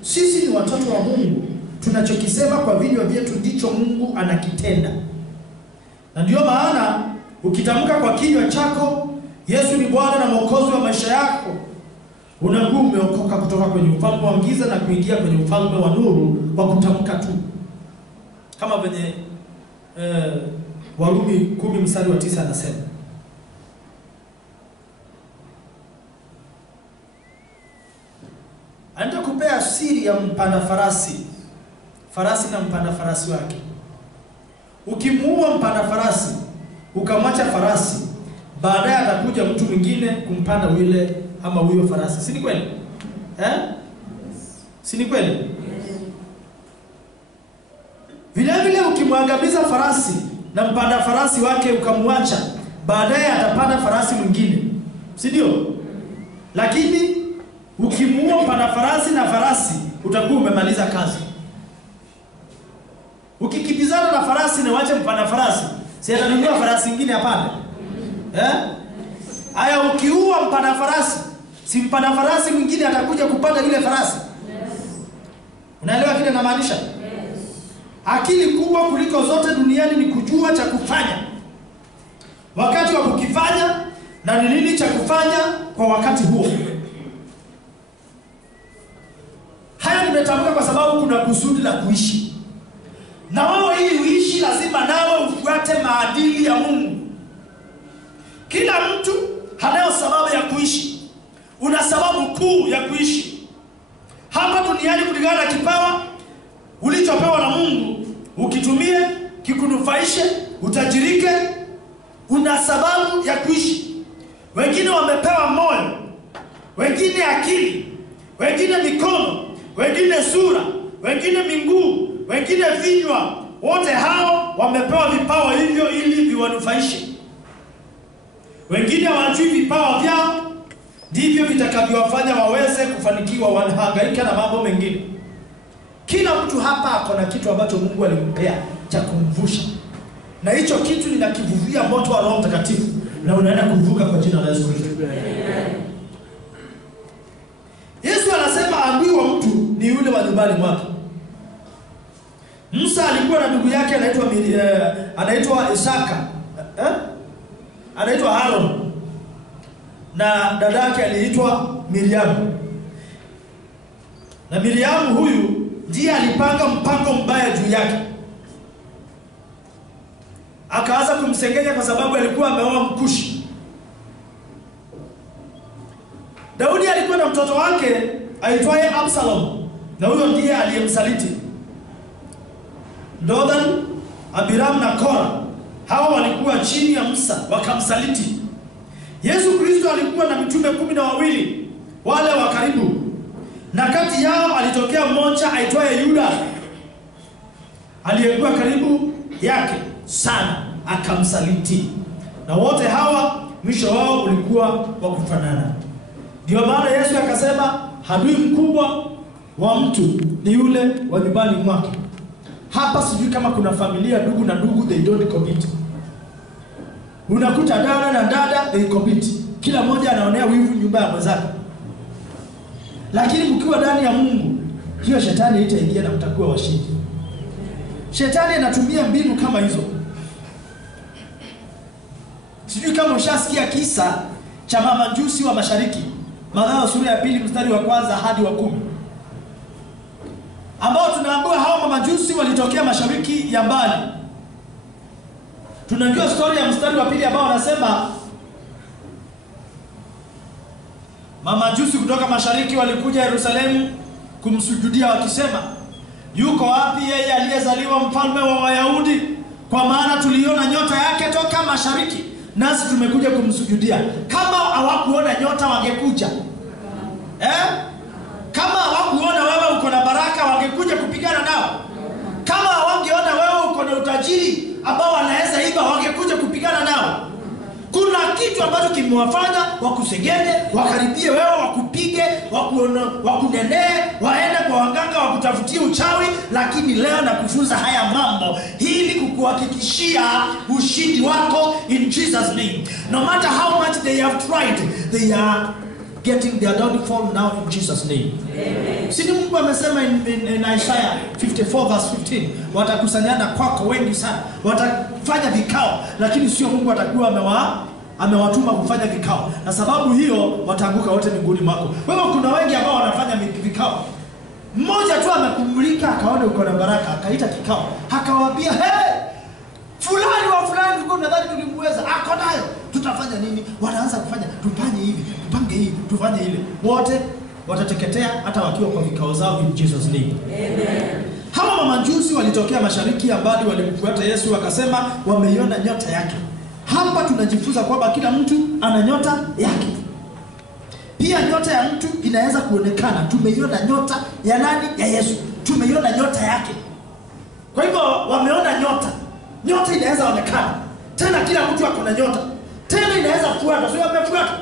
Sisi ni watoto wa Mungu. Tunachokisema kwa vinywa vyetu ndicho Mungu anakitenda. Na ndio maana ukitamka kwa kinywa chako Yesu ni Bwana na Mwokozi wa maisha yako, unakuwa umeokoka kutoka kwenye ufalme wa giza na kuingia kwenye ufalme wa nuru kwa kutamka tu. Kama venye Warumi 10:9 anasema. Anataka kupea siri ya mpanda farasi. Farasi na mpanda farasi wake. Ukimuua mpanda farasi, ukamwacha farasi, baadaye atakuja mtu mwingine kumpanda yule ama huyo farasi. Si ni kweli? Si ni kweli? Vile vile ukimwangamiza farasi na mpanda farasi wake ukamwacha, baadaye atapanda farasi mwingine. Si ndio? Lakini ukimuua mpanda farasi na farasi, utakuwa umemaliza kazi. Ukikibizana na farasi na wache mpanda farasi, si atanunua farasi nyingine apande? Aya, ukiua mpanda farasi, si mpanda farasi mwingine atakuja kupanda ile farasi? Unaelewa kile namaanisha? Akili kubwa kuliko zote duniani ni kujua cha kufanya, wakati wa kukifanya, na ni nini cha kufanya kwa wakati huo. Haya nimetamka kwa sababu kuna kusudi la kuishi. Na wewe ili uishi lazima nawe ufuate maadili ya Mungu. Kila mtu hanayo sababu ya kuishi. Una sababu kuu ya kuishi hapa duniani kulingana na kipawa ulichopewa na Mungu. Ukitumie kikunufaishe, utajirike. Una sababu ya kuishi. Wengine wamepewa moyo, wengine akili, wengine mikono, wengine sura, wengine miguu, wengine vinywa. Wote hao wamepewa vipawa hivyo ili viwanufaishe. Wengine hawajui vipawa vyao ndivyo vitakavyowafanya waweze kufanikiwa, wanahangaika na mambo mengine. Kila mtu hapa ako na kitu ambacho Mungu alimpea cha kumvusha. Na hicho kitu ninakivuvia moto wa Roho Mtakatifu na unaenda kuvuka kwa jina la Yesu Kristo. Yesu anasema adui wa mtu ni yule wa nyumbani mwake. Musa alikuwa na ndugu yake anaitwa Isaka. Anaitwa Aaron. Na dada yake aliitwa Miriam. Na Miriam huyu ndiye alipanga mpango mbaya juu yake. Akaanza kumsengenya kwa sababu alikuwa ameoa Mkushi. Daudi alikuwa na mtoto wake aitwaye Absalom, na huyo ndiye aliyemsaliti. Dothan, Abiram na Kora, hawa walikuwa chini ya Musa, wakamsaliti. Yesu Kristo alikuwa na mitume 12, wale wa karibu. Na kati yao alitokea mmoja aitwaye Yuda, aliyekuwa karibu yake sana, akamsaliti. Na wote hawa mwisho wao ulikuwa wa kufanana. Ndio maana Yesu akasema adui mkubwa wa mtu ni yule wa nyumbani mwake. Hapa sijui kama kuna familia ndugu na ndugu, they don't commit. Unakuta dada na dada they commit. Kila mmoja anaonea wivu nyumba ya mwenzake. Lakini mkiwa ndani ya Mungu, hiyo shetani itaingia na mtakuwa washindi. Shetani anatumia mbinu kama hizo. Sijui kama ushasikia kisa cha mamajusi wa mashariki. Mathayo sura ya 2 mstari wa 1 hadi wa 10. Ambao tunaambiwa hao mamajusi walitokea mashariki ya mbali. Tunajua story ya mstari wa 2 ambao wanasema mamajusi kutoka mashariki walikuja Yerusalemu kumsujudia wakisema, yuko wapi yeye aliyezaliwa mfalme wa Wayahudi? Kwa maana tuliona nyota yake toka mashariki, nasi tumekuja kumsujudia. Kama hawakuona nyota wangekuja. Kama hawakuona wewe uko na baraka wangekuja kupigana nao. Kama hawangeona wewe uko na utajiri ambao wanaweza iba wangekuja kupigana nao. Kuna kitu ambacho kimewafanya wakusegene, wakaribie wewe, wakupige, wakunenee, waende kwa waganga wakutafutie uchawi. Lakini leo nakufunza haya mambo ili kukuhakikishia ushindi wako in Jesus name. No matter how much they have tried, they are getting their downfall now in Jesus name. Amen. Sisi Mungu amesema in Isaiah 54 verse 15, watakusanyana kwako wengi sana, watafanya vikao, lakini sio Mungu atakuwa amewatuma kufanya vikao. Na sababu hiyo wataanguka wote miguuni mwako. Wewe kuna wengi ambao wanafanya vikao. Mmoja tu amekumulika akaona uko na baraka, akaita kikao, akawaambia fulani wa fulani uko nadhani tulimweza, ako nayo, tutafanya nini? Wanaanza kufanya, tufanye hivi, tupange hivi, tufanye ile. Wote watateketea hata wakiwa kwa vikao zao in Jesus name. Amen. Hawa mamajusi walitokea mashariki ya mbali, walimfuata Yesu wakasema wameiona nyota yake. Hapa tunajifunza kwamba kila mtu ana nyota yake. Pia nyota ya mtu inaweza kuonekana. Tumeiona nyota ya nani? Ya Yesu. Tumeiona nyota yake. Kwa hivyo wameona nyota. Nyota inaweza onekana. Tena kila mtu ako na nyota. Tena inaweza kufuata. Sio wamefuata.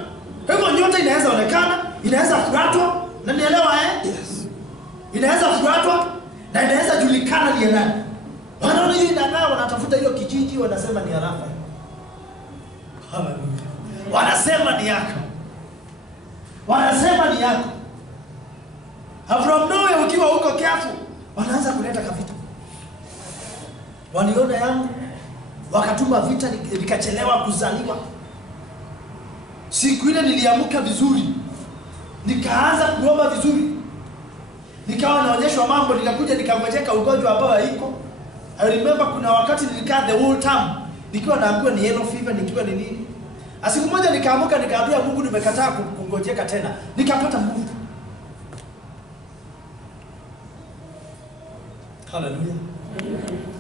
Kwa hivyo nyota inaweza onekana, inaweza kufuatwa. Na nielewa Yes. Inaweza kufuatwa na inaweza julikana ni nani. Wanaona hiyo inang'aa, wanatafuta hiyo kijiji, wanasema ni Rafa. Wanasema ni yako. Wanasema ni yako. From nowhere ukiwa huko careful, wanaanza kuleta kavita. Waliona yangu, wakatuma vita, nikachelewa kuzaliwa. Siku ile niliamka vizuri, nikaanza kuomba vizuri, nikawa naonyeshwa mambo, nikakuja nikangojeka ugonjwa ambao haiko. I remember kuna wakati nilikaa the whole time nikiwa naambiwa ni yellow fever, nikiwa ni nini. Siku moja nikaamuka nikaambia Mungu nimekataa kungojeka tena. Nikapata nguvu. Hallelujah.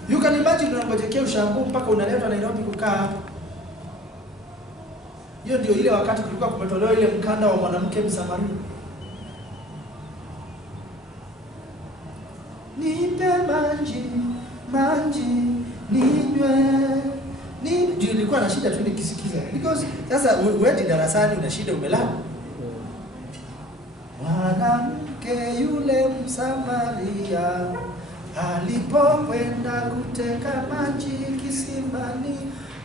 You can imagine unangojekea ushango mpaka unaletwa Nairobi kukaa hapa. Hiyo ndio ile wakati kulikuwa kumetolewa ile mkanda wa mwanamke Msamaria. Nipe maji ninywe. Ndio nilikuwa na shida tu nikisikiza. Because sasa wewe darasani una shida umelala. Mwanamke yule Msamaria alipokwenda kuteka maji kisimani,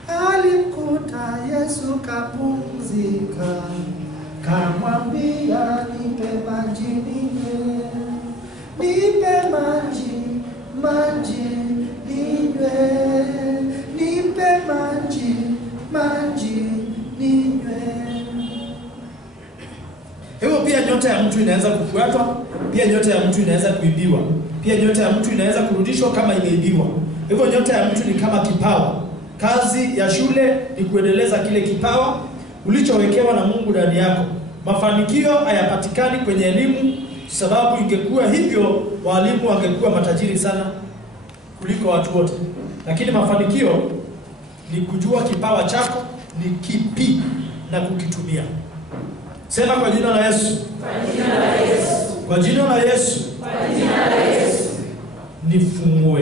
alimkuta Yesu kapumzika. Kamwambia nipe maji ninywe. Nipe maji ninywe. Nipe maji ninywe. Hivyo pia nyota ya mtu inaweza kufuatwa, pia nyota ya mtu inaweza kuibiwa, pia nyota ya mtu inaweza kurudishwa kama imeibiwa. Hivyo nyota ya mtu ni kama kipawa. Kazi ya shule ni kuendeleza kile kipawa ulichowekewa na Mungu ndani yako. Mafanikio hayapatikani kwenye elimu, sababu ingekuwa hivyo walimu wangekuwa matajiri sana kuliko watu wote. Lakini mafanikio ni kujua kipawa chako ni kipi na kukitumia. Sema kwa jina la Yesu. Kwa jina la Yesu. Kwa jina la Yesu. Kwa jina la Yesu. Nifungue.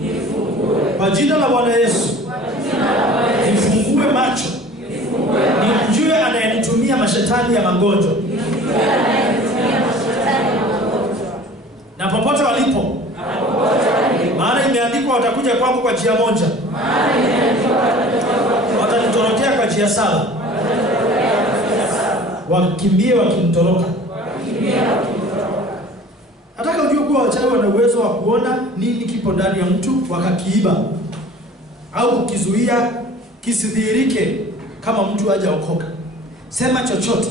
Nifungue. Kwa jina la Bwana Yesu. Kwa jina la Bwana Yesu. Nifungue macho. Nifungue macho. Nijue anayenitumia mashetani ya magonjwa. Nijue anayenitumia mashetani ya magonjwa. Na popote walipo. Na popote walipo. Maana imeandikwa watakuja kwangu kwa njia moja. Maana imeandikwa watanitorokea kwa njia saba. Wakimbie wakimtoroka. Nataka ujue kuwa wachawi wana uwezo wa kuona nini kipo ndani ya mtu wakakiiba au kukizuia kisidhihirike kama mtu hajaokoka. Sema chochote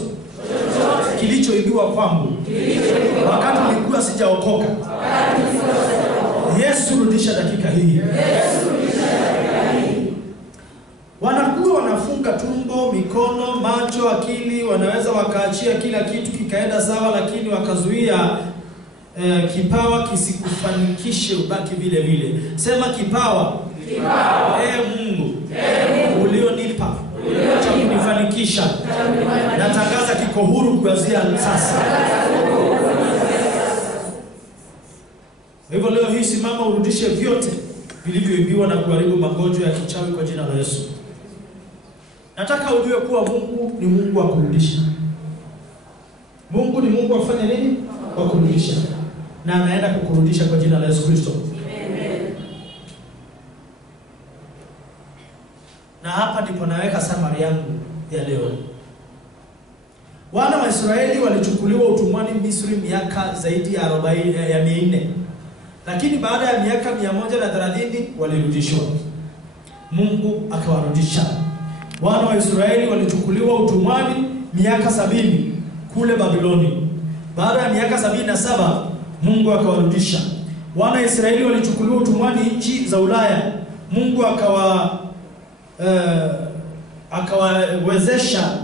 kilichoibiwa kwangu wakati nilikuwa sijaokoka. Yesu rudisha dakika hii. Wanakuwa wanafunga tumbo, mikono, macho, akili, wanaweza wakaachia kila kitu kikaenda sawa, lakini wakazuia kipawa kisikufanikishe ubaki vile vile. Sema kipawa. Mungu ulionipa cha kunifanikisha, natangaza kiko huru kuanzia sasa. Hivyo leo hii simama urudishe vyote vilivyoibiwa na kuharibu magonjwa ya kichawi kwa jina la Yesu. Nataka ujue kuwa Mungu ni Mungu wa kurudisha. Mungu ni Mungu afanye nini? Wa kurudisha. Na anaenda kukurudisha kwa jina la Yesu Kristo. Amen. Na hapa ndipo naweka summary yangu ya leo. Wana wa Israeli walichukuliwa utumwani Misri miaka zaidi ya 400. Lakini baada ya miaka 130 walirudishwa. Mungu akawarudisha. Wana wa Israeli walichukuliwa utumwani miaka 70 kule Babiloni. Baada ya miaka 77 Mungu akawarudisha. Wana wa Israeli walichukuliwa utumwani nchi za Ulaya. Mungu akawawezesha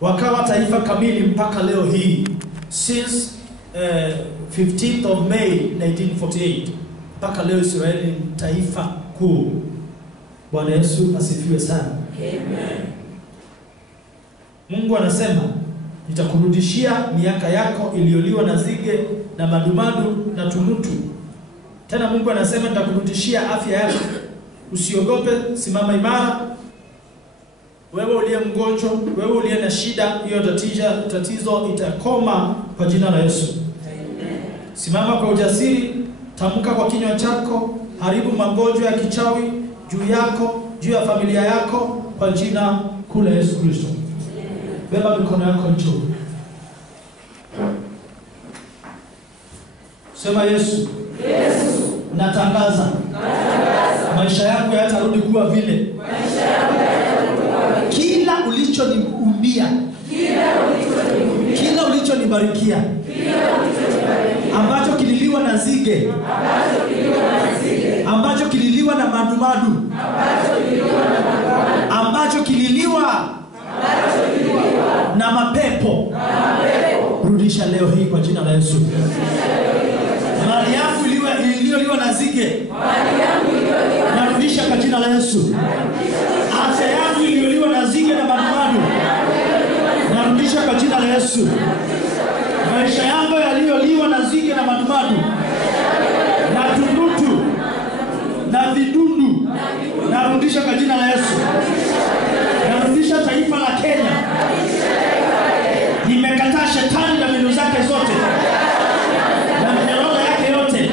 wakawa taifa kamili mpaka leo hii. Since 15th of May 1948 mpaka leo Israeli ni taifa kuu. Bwana Yesu asifiwe sana. Amen. Mungu anasema nitakurudishia miaka yako iliyoliwa na nzige na madumadu na tunutu. Tena Mungu anasema nitakurudishia afya yako. Usiogope, simama imara. Wewe uliye mgonjwa, wewe uliye na shida, hiyo tatizo itakoma kwa jina la Yesu. Amen. Simama kwa ujasiri, tamka kwa kinywa chako, haribu magonjwa ya kichawi juu yako, juu ya familia yako kwa jina kuu la Yesu Kristo. Beba mikono yako juu. Sema Yesu. Natangaza. Maisha yangu hayatarudi kuwa vile. Kila ulichoniumbia, kila ulichonibarikia, ambacho kililiwa na nzige, ambacho kililiwa na madumadu, ambacho kililiwa na mapepo, rudisha leo hii kwa jina la Yesu. Mali yangu iliyoliwa na nzige, narudisha kwa jina la Yesu. Afya yangu iliyoliwa na nzige na madumadu, narudisha kwa jina la Yesu. Maisha yangu yaliyoliwa na nzige na madumadu na tunutu na vidundu, narudisha kwa jina la Yesu. Narudisha taifa la Kenya. Nimekataa shetani na mbinu zake zote, na minyororo yake yote,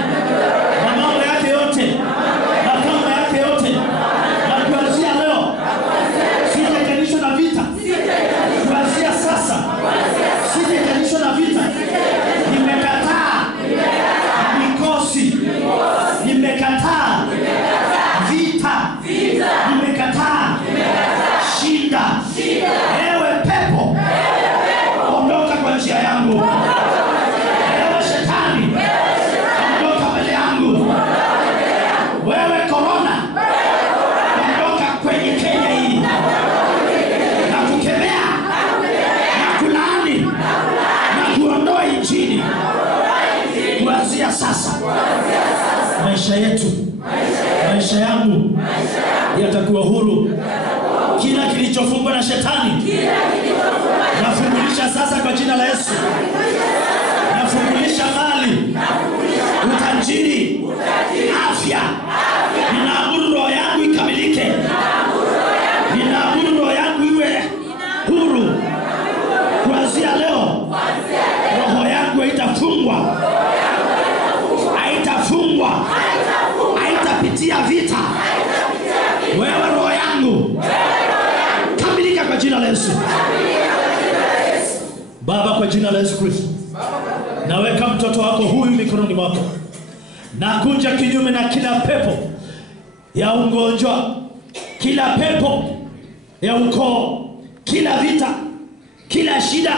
na mambo yake yote, na kamba yake yote. Na kuanzia leo sitatenganishwa na vita. Kuanzia sasa sitatenganishwa na vita. Nimekataa mikosi, nimekataa vita, nimekataa shinda. Ewe pepo, ondoka kwa njia yangu. Ewe shetani, ondoka mbele yangu. Wewe korona, ondoka kwenye Kenya hii. Na kukemea, na kulaani, na kuondoa injili. Kuanzia sasa maisha yetu, maisha yangu yatakuwa huru. Kila kilichofungwa na shetani nafungulisha sasa kwa jina la Yesu. Nafungulisha mali, utajiri, afya. Ninaamuru roho yangu ikamilike. Ninaamuru roho yangu iwe huru. Kuanzia leo roho yangu haitafungwa, haitafungwa, haitapitia vita. Wewe roho yangu kamilika kwa jina la Yesu. Baba, kwa jina la Yesu Kristo, naweka mtoto wako huyu mikononi mwako. Nakuja kinyume na kila pepo ya ugonjwa, kila pepo ya ukoo, kila vita, kila shida,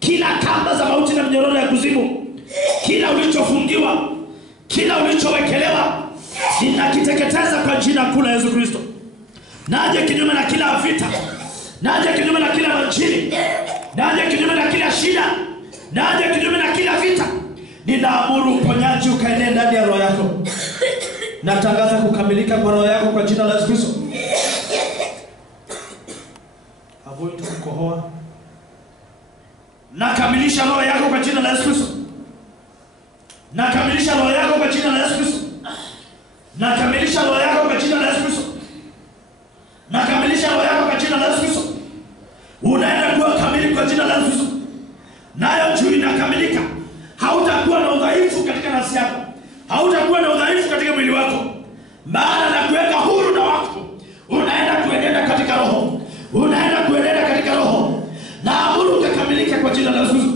kila kamba za mauti na minyororo ya kuzimu, kila ulichofungiwa, kila ulichowekelewa, ninakiteketeza kwa jina kuu la Yesu Kristo. Naje kinyume na kila vita, naje kinyume na kila majini, naje kinyume na kila shida, naje kinyume na kila vita. Ninaamuru uponyaji ukaenee ndani ya roho yako. Natangaza kukamilika kwa roho yako kwa jina la Yesu Kristo. Avoid kukohoa. Nakamilisha roho yako kwa jina la Yesu Kristo. Nakamilisha roho yako kwa jina la Yesu Kristo. Nakamilisha roho yako kwa jina la Yesu Kristo. Nakamilisha roho yako kwa jina la Yesu Kristo. Unaenda kuwa kamili kwa jina la Yesu Kristo. Nayo juu inakamilika. Hautakuwa na udhaifu katika nafsi yako. Hautakuwa na udhaifu katika mwili wako. Maana na kuweka huru na wako. Unaenda kuenenda katika roho. Unaenda kuenenda katika roho. Na amuru utakamilika kwa jina la Yesu Kristo.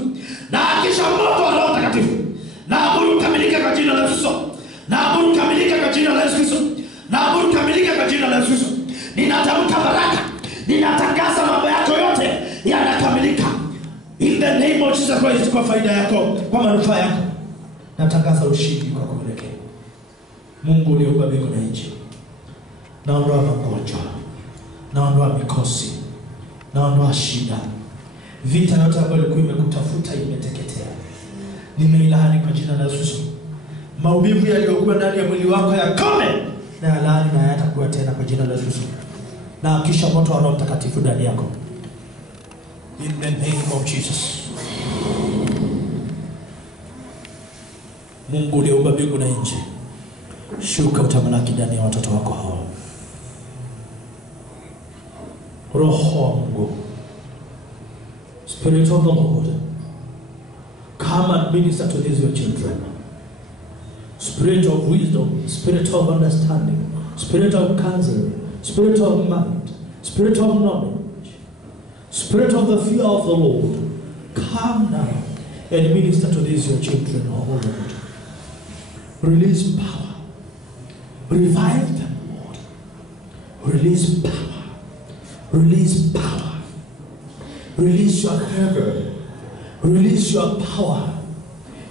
Na kisha moto wa Roho Mtakatifu. Na amuru ukamilika kwa jina la Yesu Kristo. Na amuru ukamilika kwa jina la Yesu Kristo. Na amuru ukamilika kwa jina la Yesu Kristo. Ninatamka baraka. Ninatangaza mambo yako yote yanakamilika. In the name of Jesus Christ, kwa faida yako, kwa manufaa yako. Natangaza ushindi kwa kuelekea. Mungu uliumba mbingu na nchi. Naondoa magonjwa. Naondoa mikosi. Naondoa shida. Vita yote ambayo ilikuwa imekutafuta imeteketea. Nimeilaani kwa jina la Yesu. Maumivu yaliyokuwa ndani ya mwili wako yakome. Na yalaani na hayatakuwa tena kwa jina la Yesu. Na kisha moto wa Roho Mtakatifu ndani yako. In the name of Jesus. Mungu uliumba mbingu na nchi. Shuka utamalaki ndani ya watoto wako hao. Roho wa Mungu. Spirit of the Lord. Come and minister to these your children. Spirit of wisdom, spirit of understanding, spirit of counsel, spirit of mind, spirit of knowledge, spirit of the fear of the Lord. Come now and minister to these your children, oh Lord. Release power. Revive them, Lord. Release power. Release power. Release your fervor. Release your power.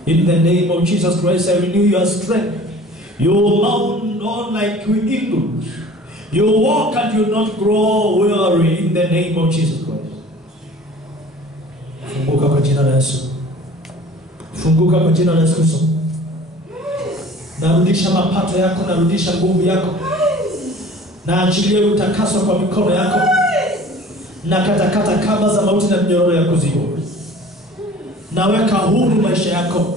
In the name of Jesus Christ, I renew your strength. You mount on like eagles. You walk and you not grow weary in the name of Jesus Christ. Funguka kwa jina la Yesu. Funguka kwa jina la Yesu. Narudisha mapato yako, narudisha nguvu yako. Na achilie utakaso kwa mikono yako. Na katakata kamba za mauti na minyororo ya kuzimu. Naweka huru maisha yako.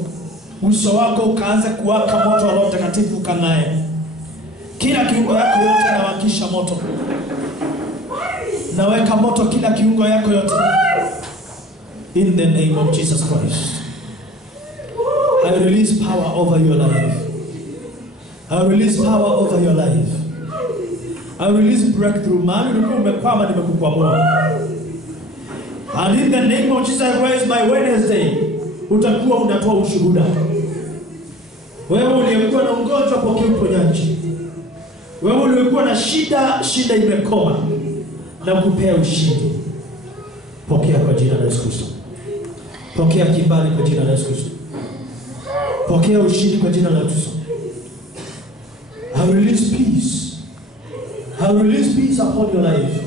Uso wako ukaanza kuwaka moto wa Roho Mtakatifu ukang'ae. Kila kiungo yako yote nawakisha moto. Naweka moto kila kiungo yako yote. In the name of Jesus Christ. I release power over your life. I release power over your life. I release breakthrough. Mani umekwama nimekukwamua. And in the name of Jesus Christ, by Wednesday, utakuwa unatoa ushuhuda. Wewe uliyekuwa na ugonjwa pokea uponyaji. Wewe uliyekuwa na shida imekoma na kupea ushindi. Pokea kwa jina la Yesu Kristo. Pokea kibali kwa jina la Yesu Kristo. Pokea ushindi kwa jina la Yesu Kristo. I release peace. I release peace upon your life.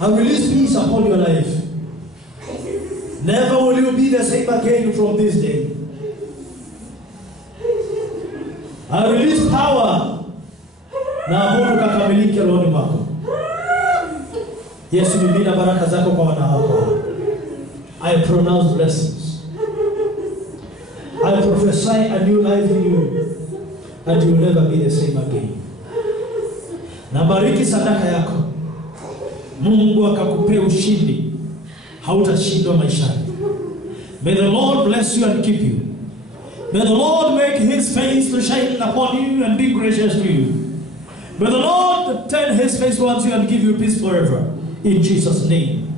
I release peace upon your life. Never will you be the same again from this day. I release power. Na amuru kakamilike rohoni mwako. Yesu, mimina baraka zako kwa wana wako. I pronounce blessings. I prophesy a new life in you. And you will never be the same again. Na bariki sadaka yako. Mungu akakupea ushindi. Hautashindwa maishani. May the Lord bless you and keep you. May the Lord make his face to shine upon you and be gracious to you. May the Lord turn his face towards you and give you peace forever. In Jesus' name.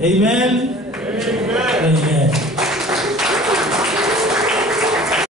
Amen. Amen. Amen.